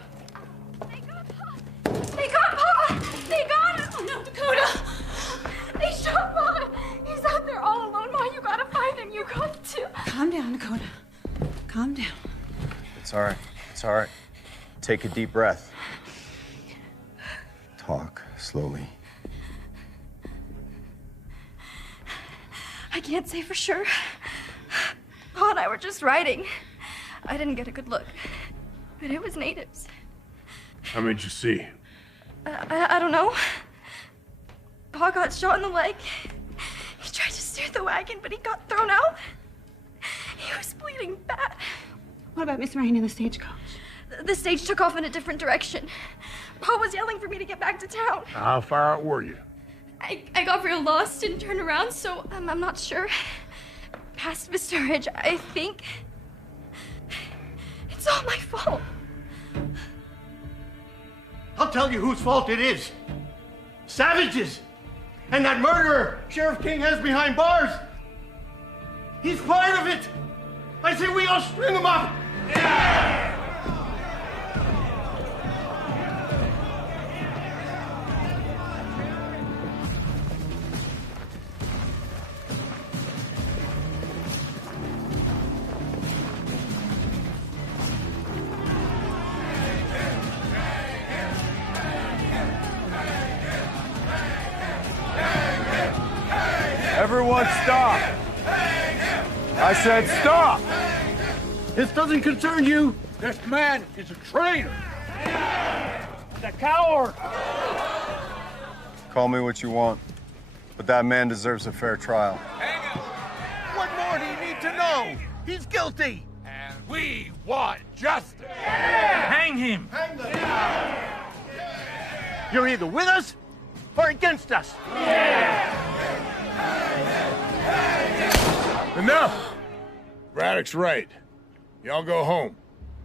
They got Papa! They got him! Oh no, Dakota! They shot Papa! He's out there all alone. Ma, you gotta find him. You got to. Calm down, Dakota. Calm down. It's all right. It's all right. Take a deep breath. Talk slowly. I can't say for sure. Pa and I were just riding. I didn't get a good look, but it was natives. How many did you see? I don't know. Pa got shot in the leg. He tried to steer the wagon, but he got thrown out. He was bleeding bad. What about Miss Rain and the stagecoach? The stage took off in a different direction. Pa was yelling for me to get back to town. How far out were you? I got real lost and turned around, so I'm not sure. Past Vista Ridge, I think. It's all my fault. I'll tell you whose fault it is. Savage's! And that murderer Sheriff King has behind bars! He's part of it! I say we all string him up! Yeah! Everyone stop! I said stop! This doesn't concern you! This man is a traitor! The coward! Call me what you want, but that man deserves a fair trial. What more do you need to know? He's guilty! And we want justice! Hang him! Hang them! You're either with us or against us! Enough! Braddock's right. Y'all go home.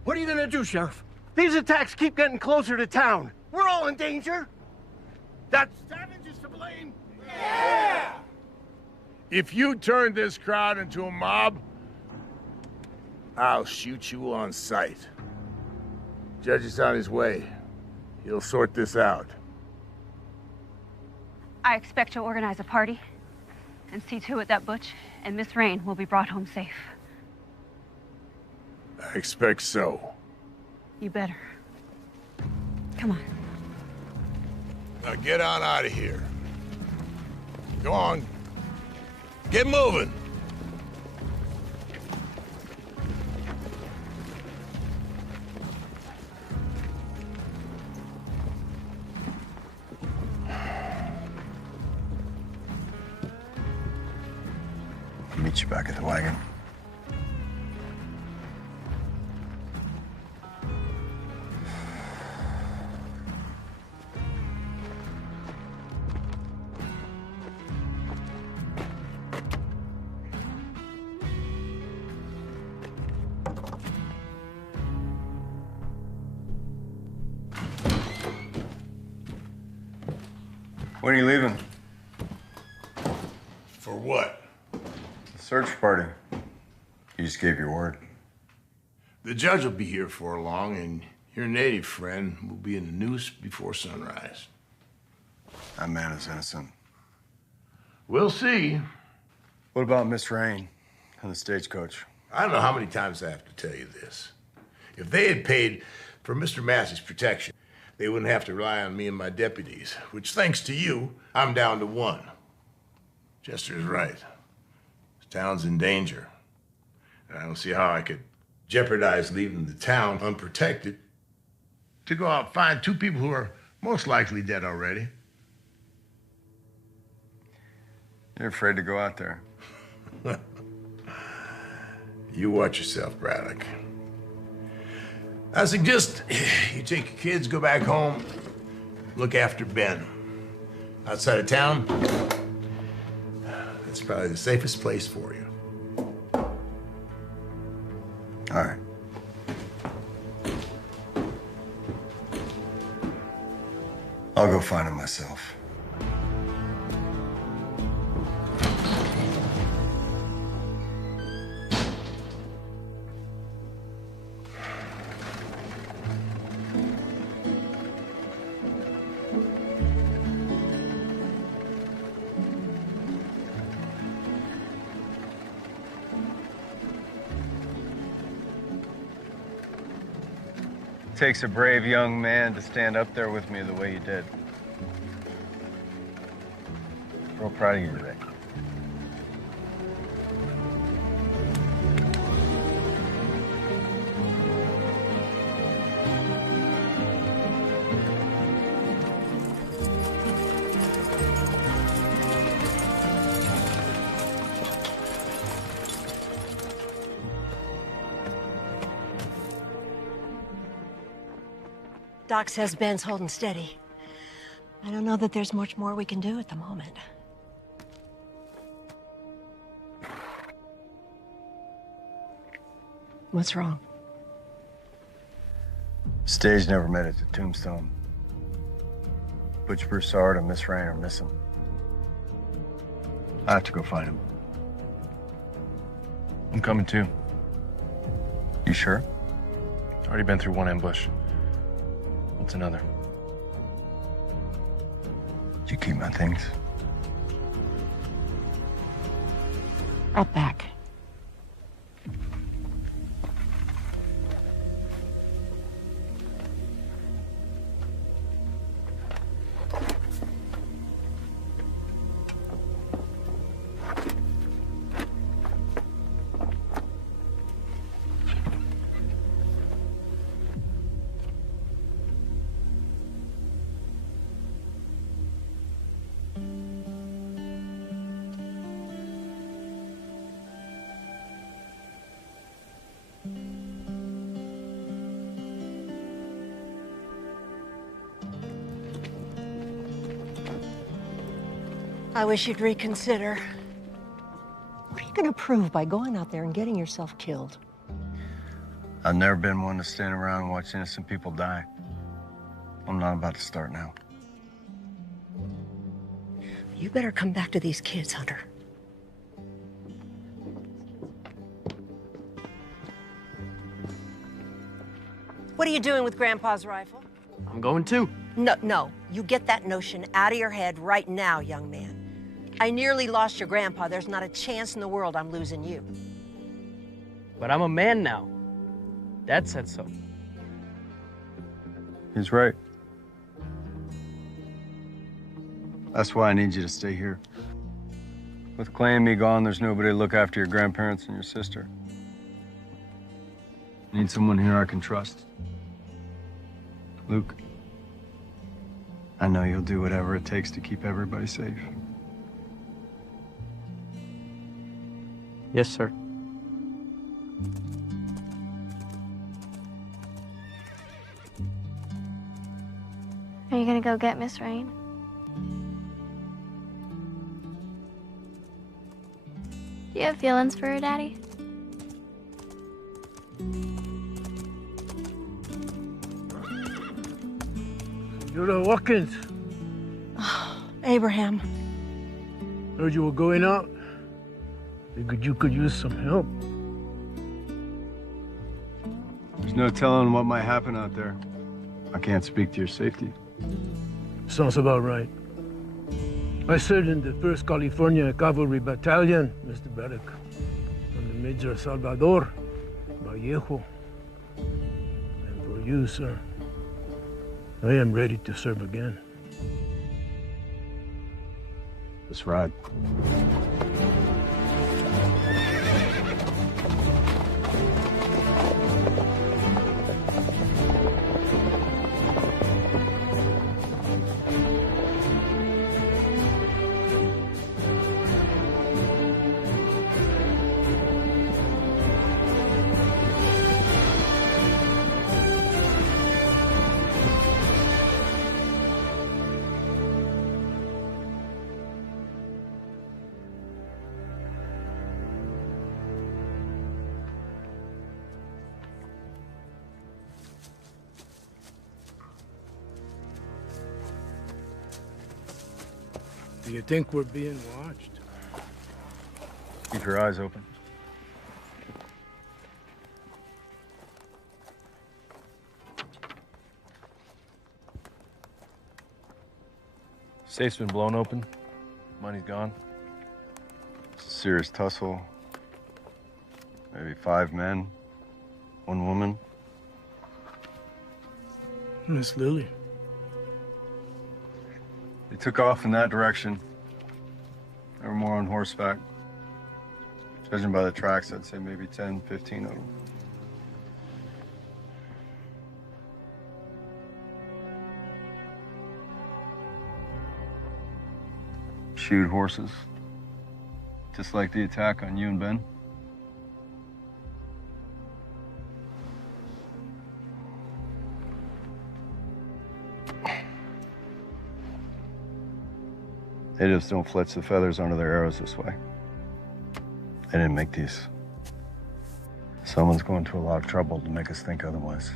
What are you gonna do, Sheriff? These attacks keep getting closer to town. We're all in danger. That Savage is to blame. Yeah! If you turn this crowd into a mob, I'll shoot you on sight. Judge is on his way. He'll sort this out. I expect you'll organize a party and see to it that Butch and Miss Rain will be brought home safe. I expect so. You better. Come on. Now get on out of here. Go on. Get moving. I'll meet you back at the wagon. When are you leaving? For what? The search party. You just gave your word. The judge will be here before long, and your native friend will be in the noose before sunrise. That man is innocent. We'll see. What about Miss Rain and the stagecoach? I don't know how many times I have to tell you this. If they had paid for Mr. Massey's protection, they wouldn't have to rely on me and my deputies, which, thanks to you, I'm down to one. Chester's right. This town's in danger. And I don't see how I could jeopardize leaving the town unprotected to go out and find two people who are most likely dead already. You're afraid to go out there. You watch yourself, Braddock. I suggest you take your kids, go back home, look after Ben. Outside of town, that's probably the safest place for you. All right. I'll go find him myself. Takes a brave young man to stand up there with me the way you did. Real proud of you today. Doc says Ben's holding steady. I don't know that there's much more we can do at the moment. What's wrong? Stage never made it to Tombstone. Butch Broussard and Miss Rain are missing. I have to go find him. I'm coming too. You sure? Already been through one ambush. What's another? Did you keep my things? Out back. I wish you'd reconsider. What are you gonna prove by going out there and getting yourself killed? I've never been one to stand around and watch innocent people die. I'm not about to start now. You better come back to these kids, Hunter. What are you doing with Grandpa's rifle? I'm going too. No. You get that notion out of your head right now, young man. I nearly lost your grandpa. There's not a chance in the world I'm losing you. But I'm a man now. Dad said so. He's right. That's why I need you to stay here. With Clay and me gone, there's nobody to look after your grandparents and your sister. I need someone here I can trust. Luke, I know you'll do whatever it takes to keep everybody safe. Yes, sir. Are you gonna go get Miss Rain? Do you have feelings for her, Daddy? You're Watkins. Abraham. Heard you were going out. Figured you could use some help. There's no telling what might happen out there. I can't speak to your safety. Sounds about right. I served in the 1st California Cavalry Battalion, Mr. Braddock, under Major Salvador Vallejo. And for you, sir, I am ready to serve again. Let's ride. Do you think we're being watched? Keep your eyes open. Safe's been blown open. Money's gone. Serious tussle. Maybe 5 men, 1 woman. Miss Lily. They took off in that direction. They were more on horseback. Judging by the tracks, I'd say maybe 10, 15 of them. Shoot horses. Just like the attack on you and Ben. Natives don't fletch the feathers under their arrows this way. They didn't make these. Someone's going to a lot of trouble to make us think otherwise.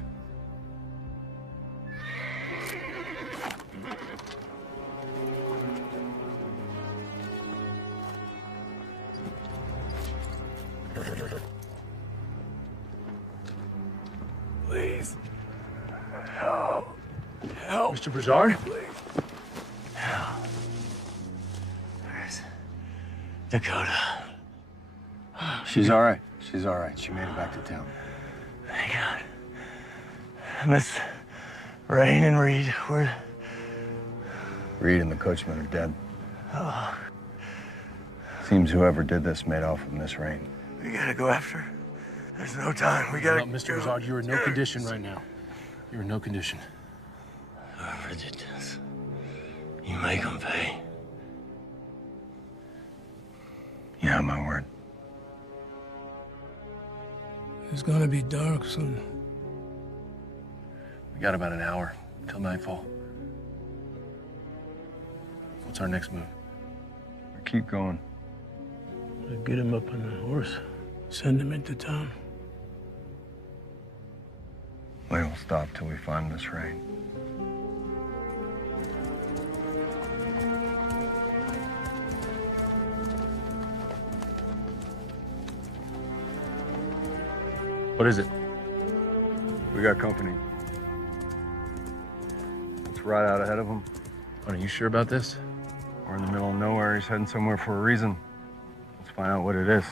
Please. Help. Help. Mr. Broussard? Please. Help. Where's Dakota? She's all right. She's all right. She made it back to town. Thank God. Miss Rain and Reed, where? Reed and the coachman are dead. Oh, Seems whoever did this made off with Miss Rain. we gotta go after her. There's no time. We gotta. Mr. Broussard, you're in no condition right now. You're in no condition. Whoever did this, you make them pay. Yeah, my word. It's gonna be dark soon. We got about an hour till nightfall. What's our next move? Keep going. Get him up on the horse. Send him into town. We won't stop till we find Miss Rain. What is it? We got company. It's right out ahead of them. Are you sure about this? We're in the middle of nowhere. He's heading somewhere for a reason. Let's find out what it is.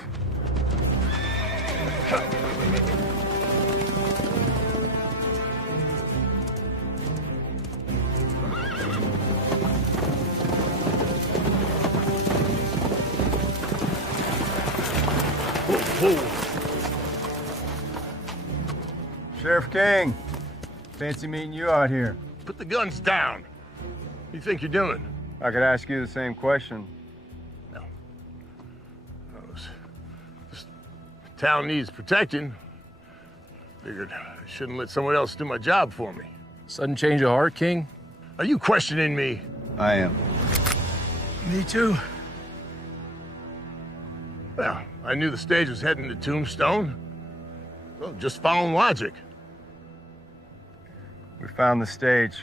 Sheriff King, fancy meeting you out here. Put the guns down. What do you think you're doing? I could ask you the same question. This town needs protecting. Figured I shouldn't let someone else do my job for me. Sudden change of heart, King? Are you questioning me? I am. Me too. Well, I knew the stage was heading to Tombstone. Well, just following logic. We found the stage.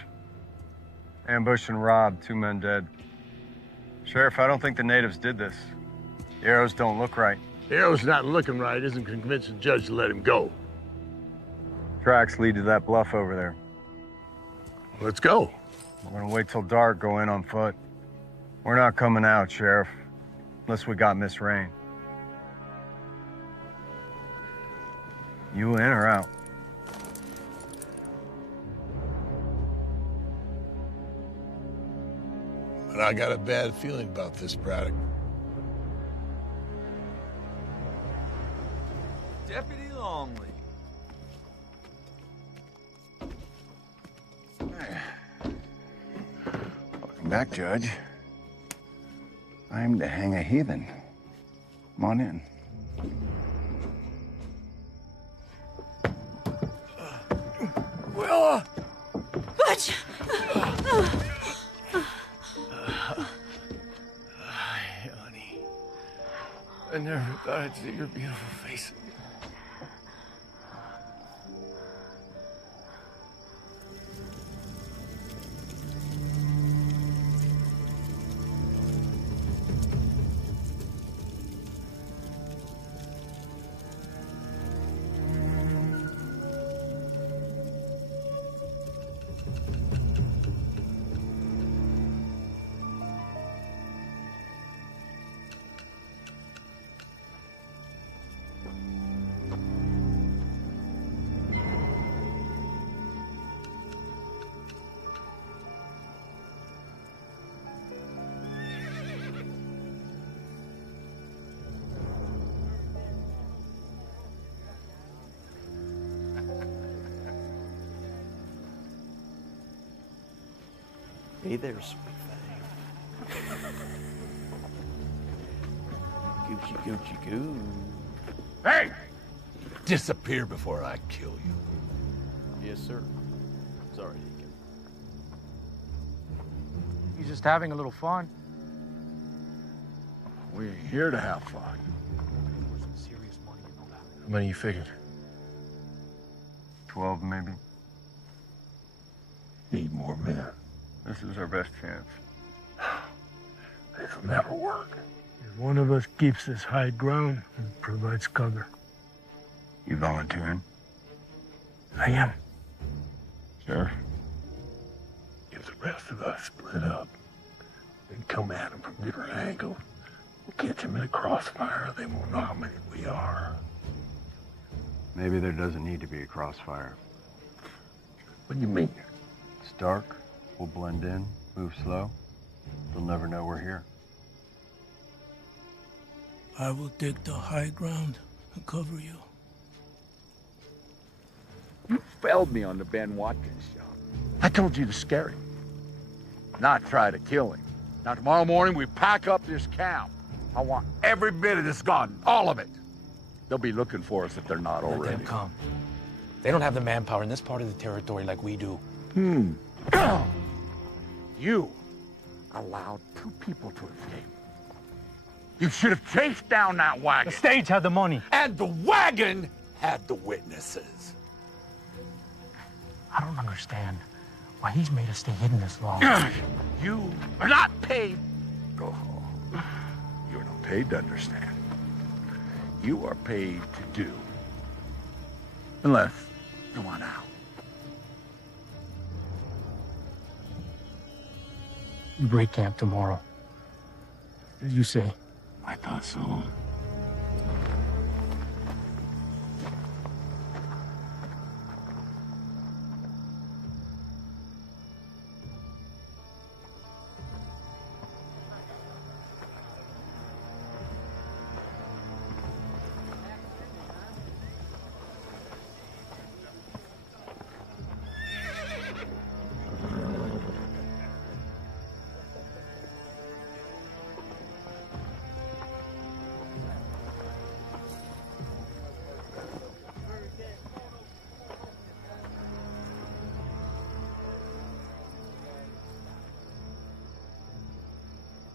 Ambushed and robbed, 2 men dead. Sheriff, I don't think the natives did this. The arrows don't look right. The arrow's not looking right isn't convince the judge to let him go. Tracks lead to that bluff over there. Let's go. We're gonna wait till dark, go in on foot. We're not coming out, Sheriff, unless we got Miss Rain. You in or out? But I got a bad feeling about this, Braddock. Deputy Longley. Welcome back, Judge. I'm to hang a heathen. Come on in. Willa! Butch! Hi, honey. I never thought I'd see your beautiful face again. Hey there, sweet thing. Gucci, Gucci, goo. Hey! Disappear before I kill you. Yes, sir. Sorry, Deacon. He's just having a little fun. We ain't here to have fun. How many you figured? 12, maybe. Need more men. This is our best chance. This'll never work. If one of us keeps this high ground and provides cover. You volunteering? I am. Sheriff? If the rest of us split up and come at them from different angles, we'll catch them in a crossfire. They won't know how many we are. Maybe there doesn't need to be a crossfire. What do you mean? It's dark. We'll blend in, move slow. They'll never know we're here. I will take the high ground and cover you. You failed me on the Ben Watkins job. I told you to scare him, not try to kill him. Now, tomorrow morning, we pack up this camp. I want every bit of this gone, all of it. They'll be looking for us if they're not already. Let them come. They don't have the manpower in this part of the territory like we do. You allowed 2 people to escape. You should have chased down that wagon. The stage had the money. And the wagon had the witnesses. I don't understand why he's made us stay hidden this long. You are not paid. Go home. You're not paid to understand. You are paid to do. Unless you want out. You break camp tomorrow. Did you say? I thought so.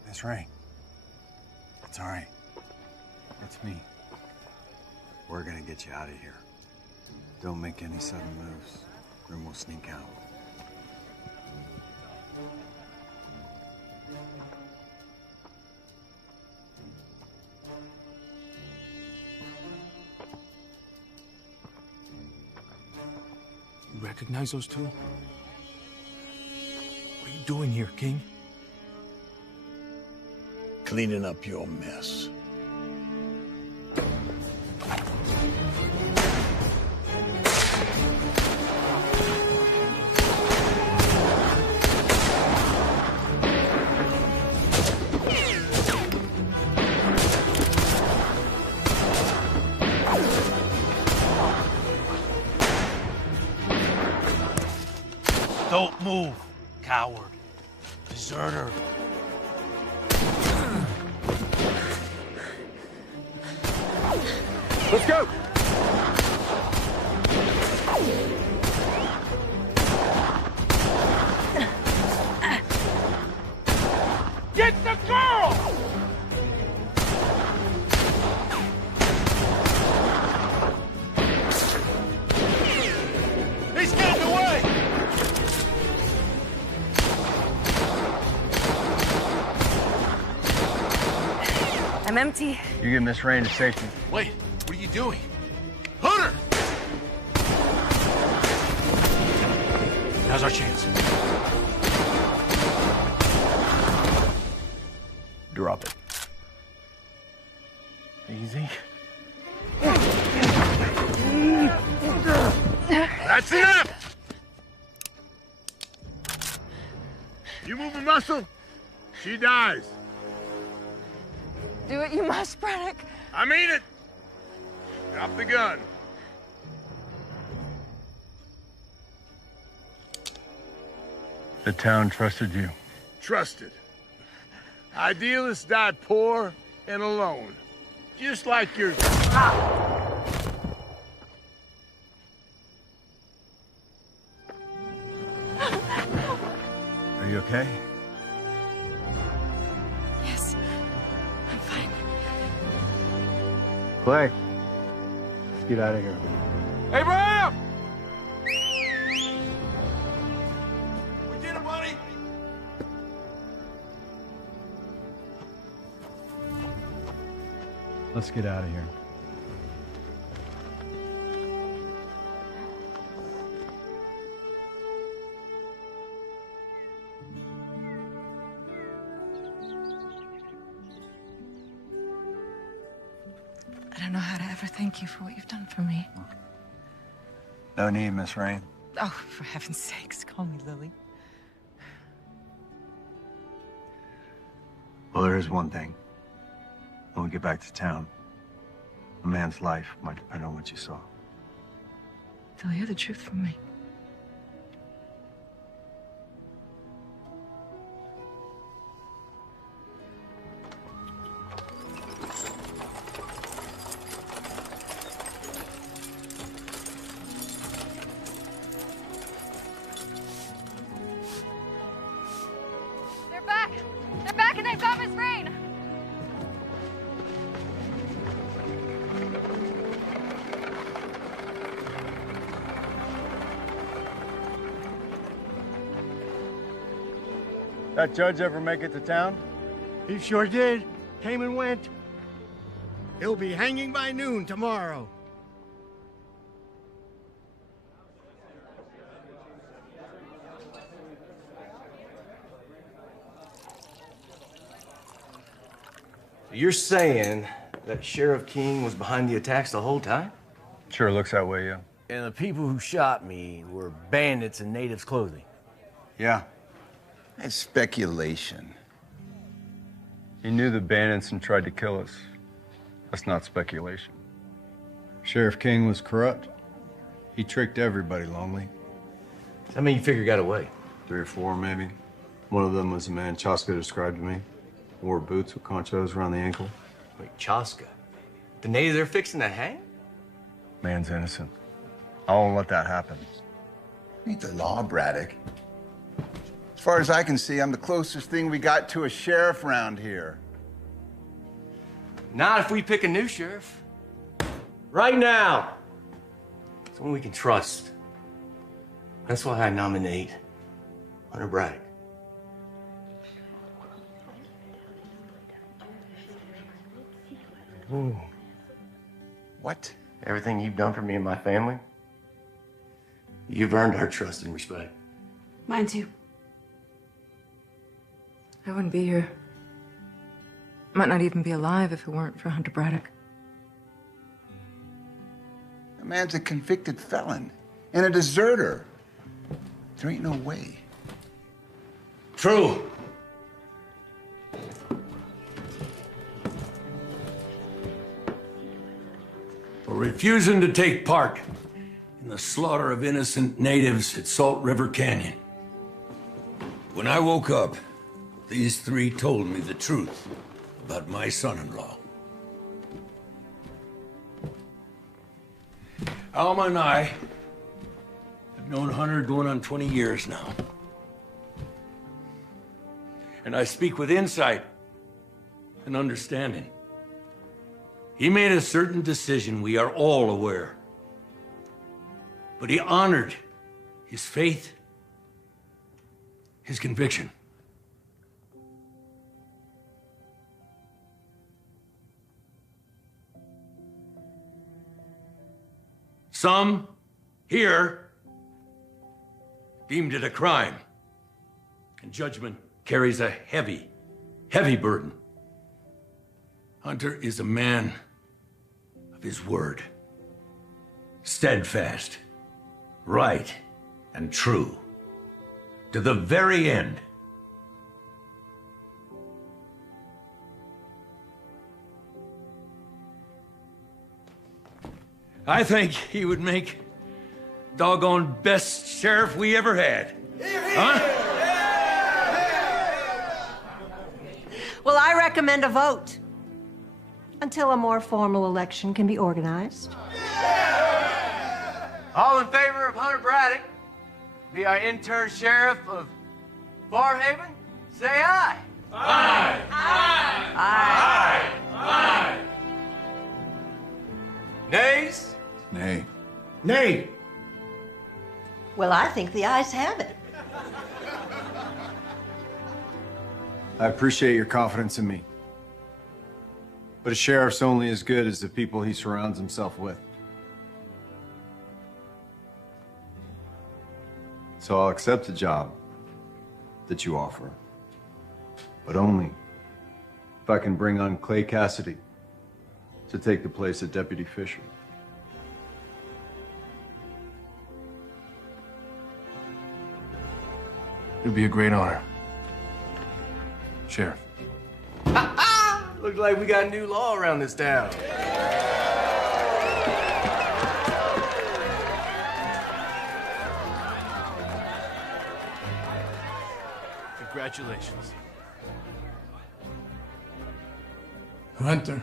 Miss Ray. It's all right. It's me. We're gonna get you out of here. Don't make any sudden moves, then we'll sneak out. You recognize those two? What are you doing here, King? Cleaning up your mess. Don't move, coward. Deserter. Let's go! Get the girl! He's getting away! I'm empty. You get Miss Ray to safety. Wait, what are you doing? Hunter! Now's our chance. Drop it. Easy. That's enough! You move a muscle, she dies. Do what you must, Braddock. I mean it. Drop the gun. The town trusted you. Trusted. Idealists die poor and alone. Just like your... Are you okay? Yes, I'm fine. Clay, let's get out of here. Abraham! We did it, buddy! Let's get out of here. I don't know how to ever thank you for what you've done for me. No need, Miss Rain. Oh, for heaven's sakes, call me Lily. Well, there is one thing. When we get back to town, a man's life might depend on what you saw. They'll hear the truth from me. They're back! They're back and they've got Miss Rain! That judge ever make it to town? He sure did. Came and went. He'll be hanging by noon tomorrow. You're saying that Sheriff King was behind the attacks the whole time? Sure looks that way, yeah. And the people who shot me were bandits in natives' clothing? Yeah. It's speculation. He knew the bandits and tried to kill us. That's not speculation. Sheriff King was corrupt. He tricked everybody, Longley. How many you figure got away? 3 or 4, maybe. One of them was the man Chaska described to me. Wore boots with conchos around the ankle. Wait, Chaska? The native they're fixing to hang? Man's innocent. I won't let that happen. Ain't the law, Braddock. As far as I can see, I'm the closest thing we got to a sheriff around here. Not if we pick a new sheriff. Right now. Someone we can trust. That's why I nominate Hunter Braddock. Ooh. What? Everything you've done for me and my family, you've earned our trust and respect. Mine too. I wouldn't be here. Might not even be alive if it weren't for Hunter Braddock. The man's a convicted felon and a deserter. There ain't no way. True. For refusing to take part in the slaughter of innocent natives at Salt River Canyon. When I woke up, these 3 told me the truth about my son-in-law. Alma and I have known Hunter going on 20 years now. And I speak with insight and understanding. He made a certain decision we are all aware. But he honored his faith, his conviction. Some here deemed it a crime, and judgment carries a heavy, heavy burden. Hunter is a man of his word. Steadfast, right, and true. To the very end. I think he would make doggone best sheriff we ever had. Huh? Well, I recommend a vote until a more formal election can be organized. All in favor of Hunter Braddock, be our intern sheriff of Barhaven, say aye. Aye. Aye. Aye. Aye. Nays? Nay. Nay! Well, I think the ayes have it. I appreciate your confidence in me. But a sheriff's only as good as the people he surrounds himself with. So I'll accept the job that you offer. But only if I can bring on Clay Cassidy to take the place of Deputy Fisher. It'd be a great honor. Sheriff. Looks like we got new law around this town. Congratulations. Hunter,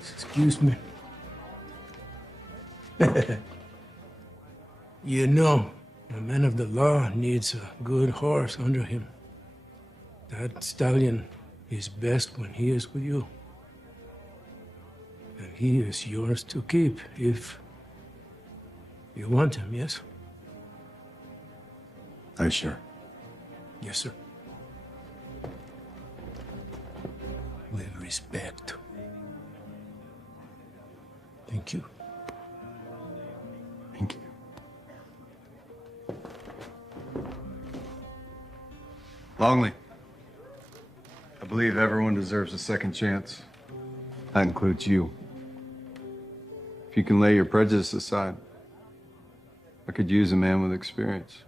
excuse me. You know, a man of the law needs a good horse under him. That stallion is best when he is with you. And he is yours to keep if you want him, yes? Are you sure? Yes, sir. With respect. Thank you. Thank you. Longley, I believe everyone deserves a second chance. That includes you. If you can lay your prejudice aside, I could use a man with experience.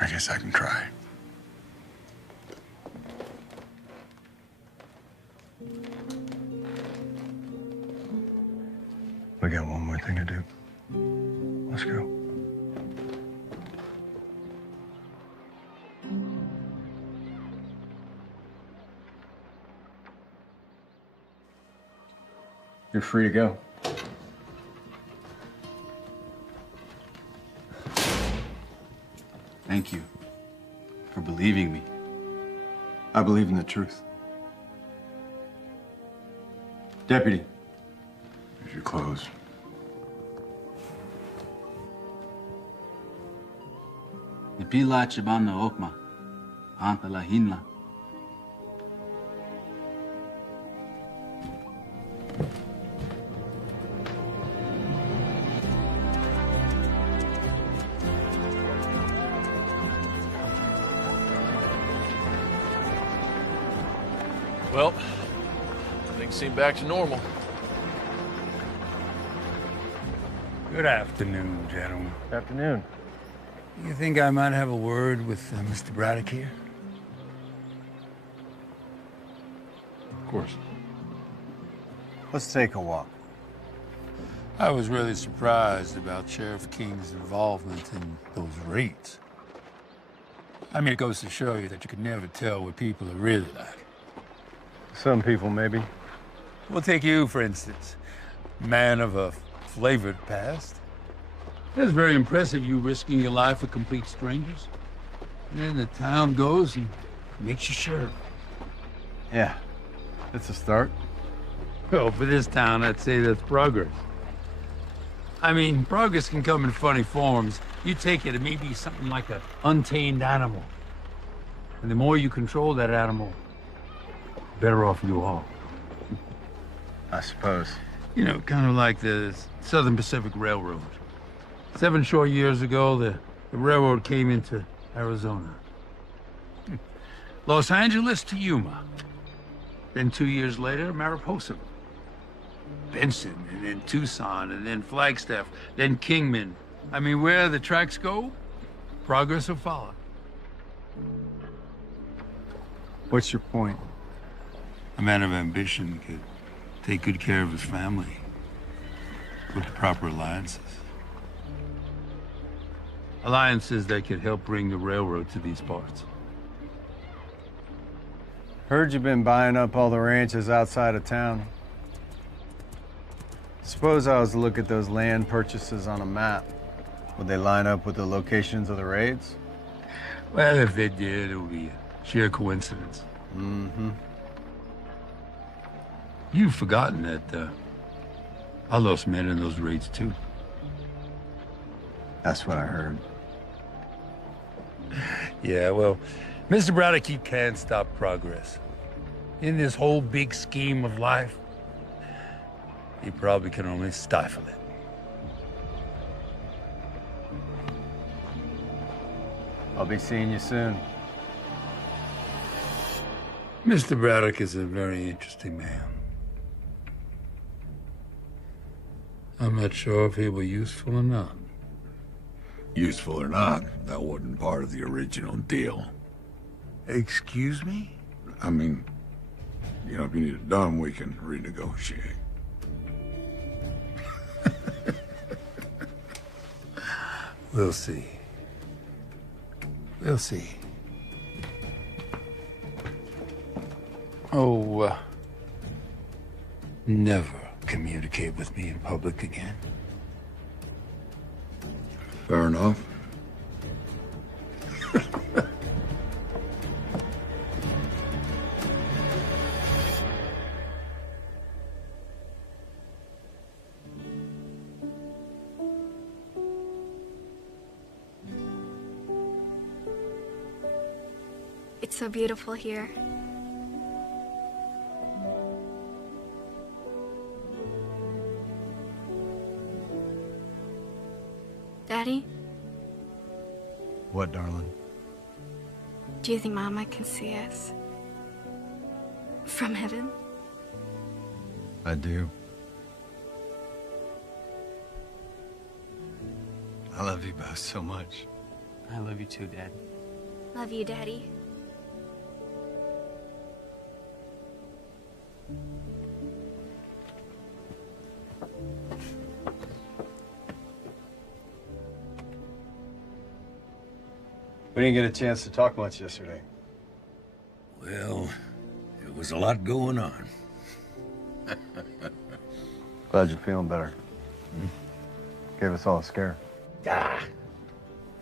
I guess I can try. We got one more thing to do. Let's go. You're free to go. Thank you for believing me. I believe in the truth. Deputy. Here's your clothes. Nipila chibana okma, anta la hinla. Well, things seem back to normal. Good afternoon, gentlemen. Afternoon. You think I might have a word with Mr. Braddock here? Of course. Let's take a walk. I was really surprised about Sheriff King's involvement in those raids. I mean, it goes to show you that you can never tell what people are really like. Some people, maybe. We'll take you, for instance. Man of a flavored past. It's very impressive, you risking your life for complete strangers. And then the town goes and makes you sheriff. Yeah, it's a start. Well, for this town, I'd say that's progress. I mean, progress can come in funny forms. You take it, it may be something like an untamed animal. And the more you control that animal, the better off you are. I suppose. You know, kind of like the Southern Pacific Railroad. 7 short years ago, the railroad came into Arizona. Los Angeles to Yuma. Then 2 years later, Mariposa. Benson, and then Tucson, and then Flagstaff, then Kingman. I mean, where the tracks go, progress will follow. What's your point? A man of ambition could take good care of his family with the proper alliances. Alliances that could help bring the railroad to these parts. Heard you've been buying up all the ranches outside of town. Suppose I was to look at those land purchases on a map. Would they line up with the locations of the raids? Well, if they did, it would be a sheer coincidence. Mm-hmm. You've forgotten that I lost men in those raids too. That's what I heard. Yeah, well, Mr. Braddock, you can't stop progress. In this whole big scheme of life, you probably can only stifle it. I'll be seeing you soon. Mr. Braddock is a very interesting man. I'm not sure if he were useful or not. Useful or not, that wasn't part of the original deal. Excuse me? I mean, you know, if you need it done, we can renegotiate. We'll see. We'll see. Oh, never communicate with me in public again. Fair enough. It's so beautiful here. Daddy? What, darling? Do you think Mama can see us? From heaven? I do. I love you both so much. I love you too, Dad. Love you, Daddy. We didn't get a chance to talk much yesterday. Well, it was a lot going on. Glad you're feeling better. Gave us all a scare. Ah,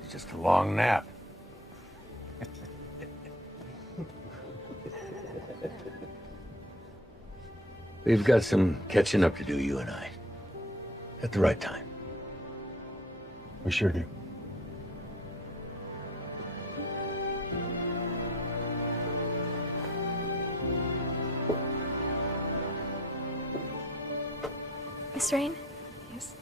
it's just a long nap. We've got some catching up to do, you and I. At the right time. We sure do. Miss Rain? Yes.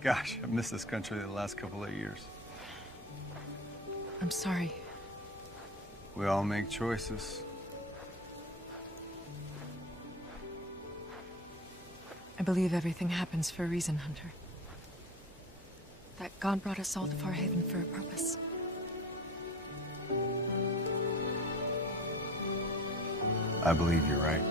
Gosh, I've missed this country the last couple of years. I'm sorry. We all make choices. I believe everything happens for a reason, Hunter. That God brought us all to Farhaven for a purpose. I believe you're right.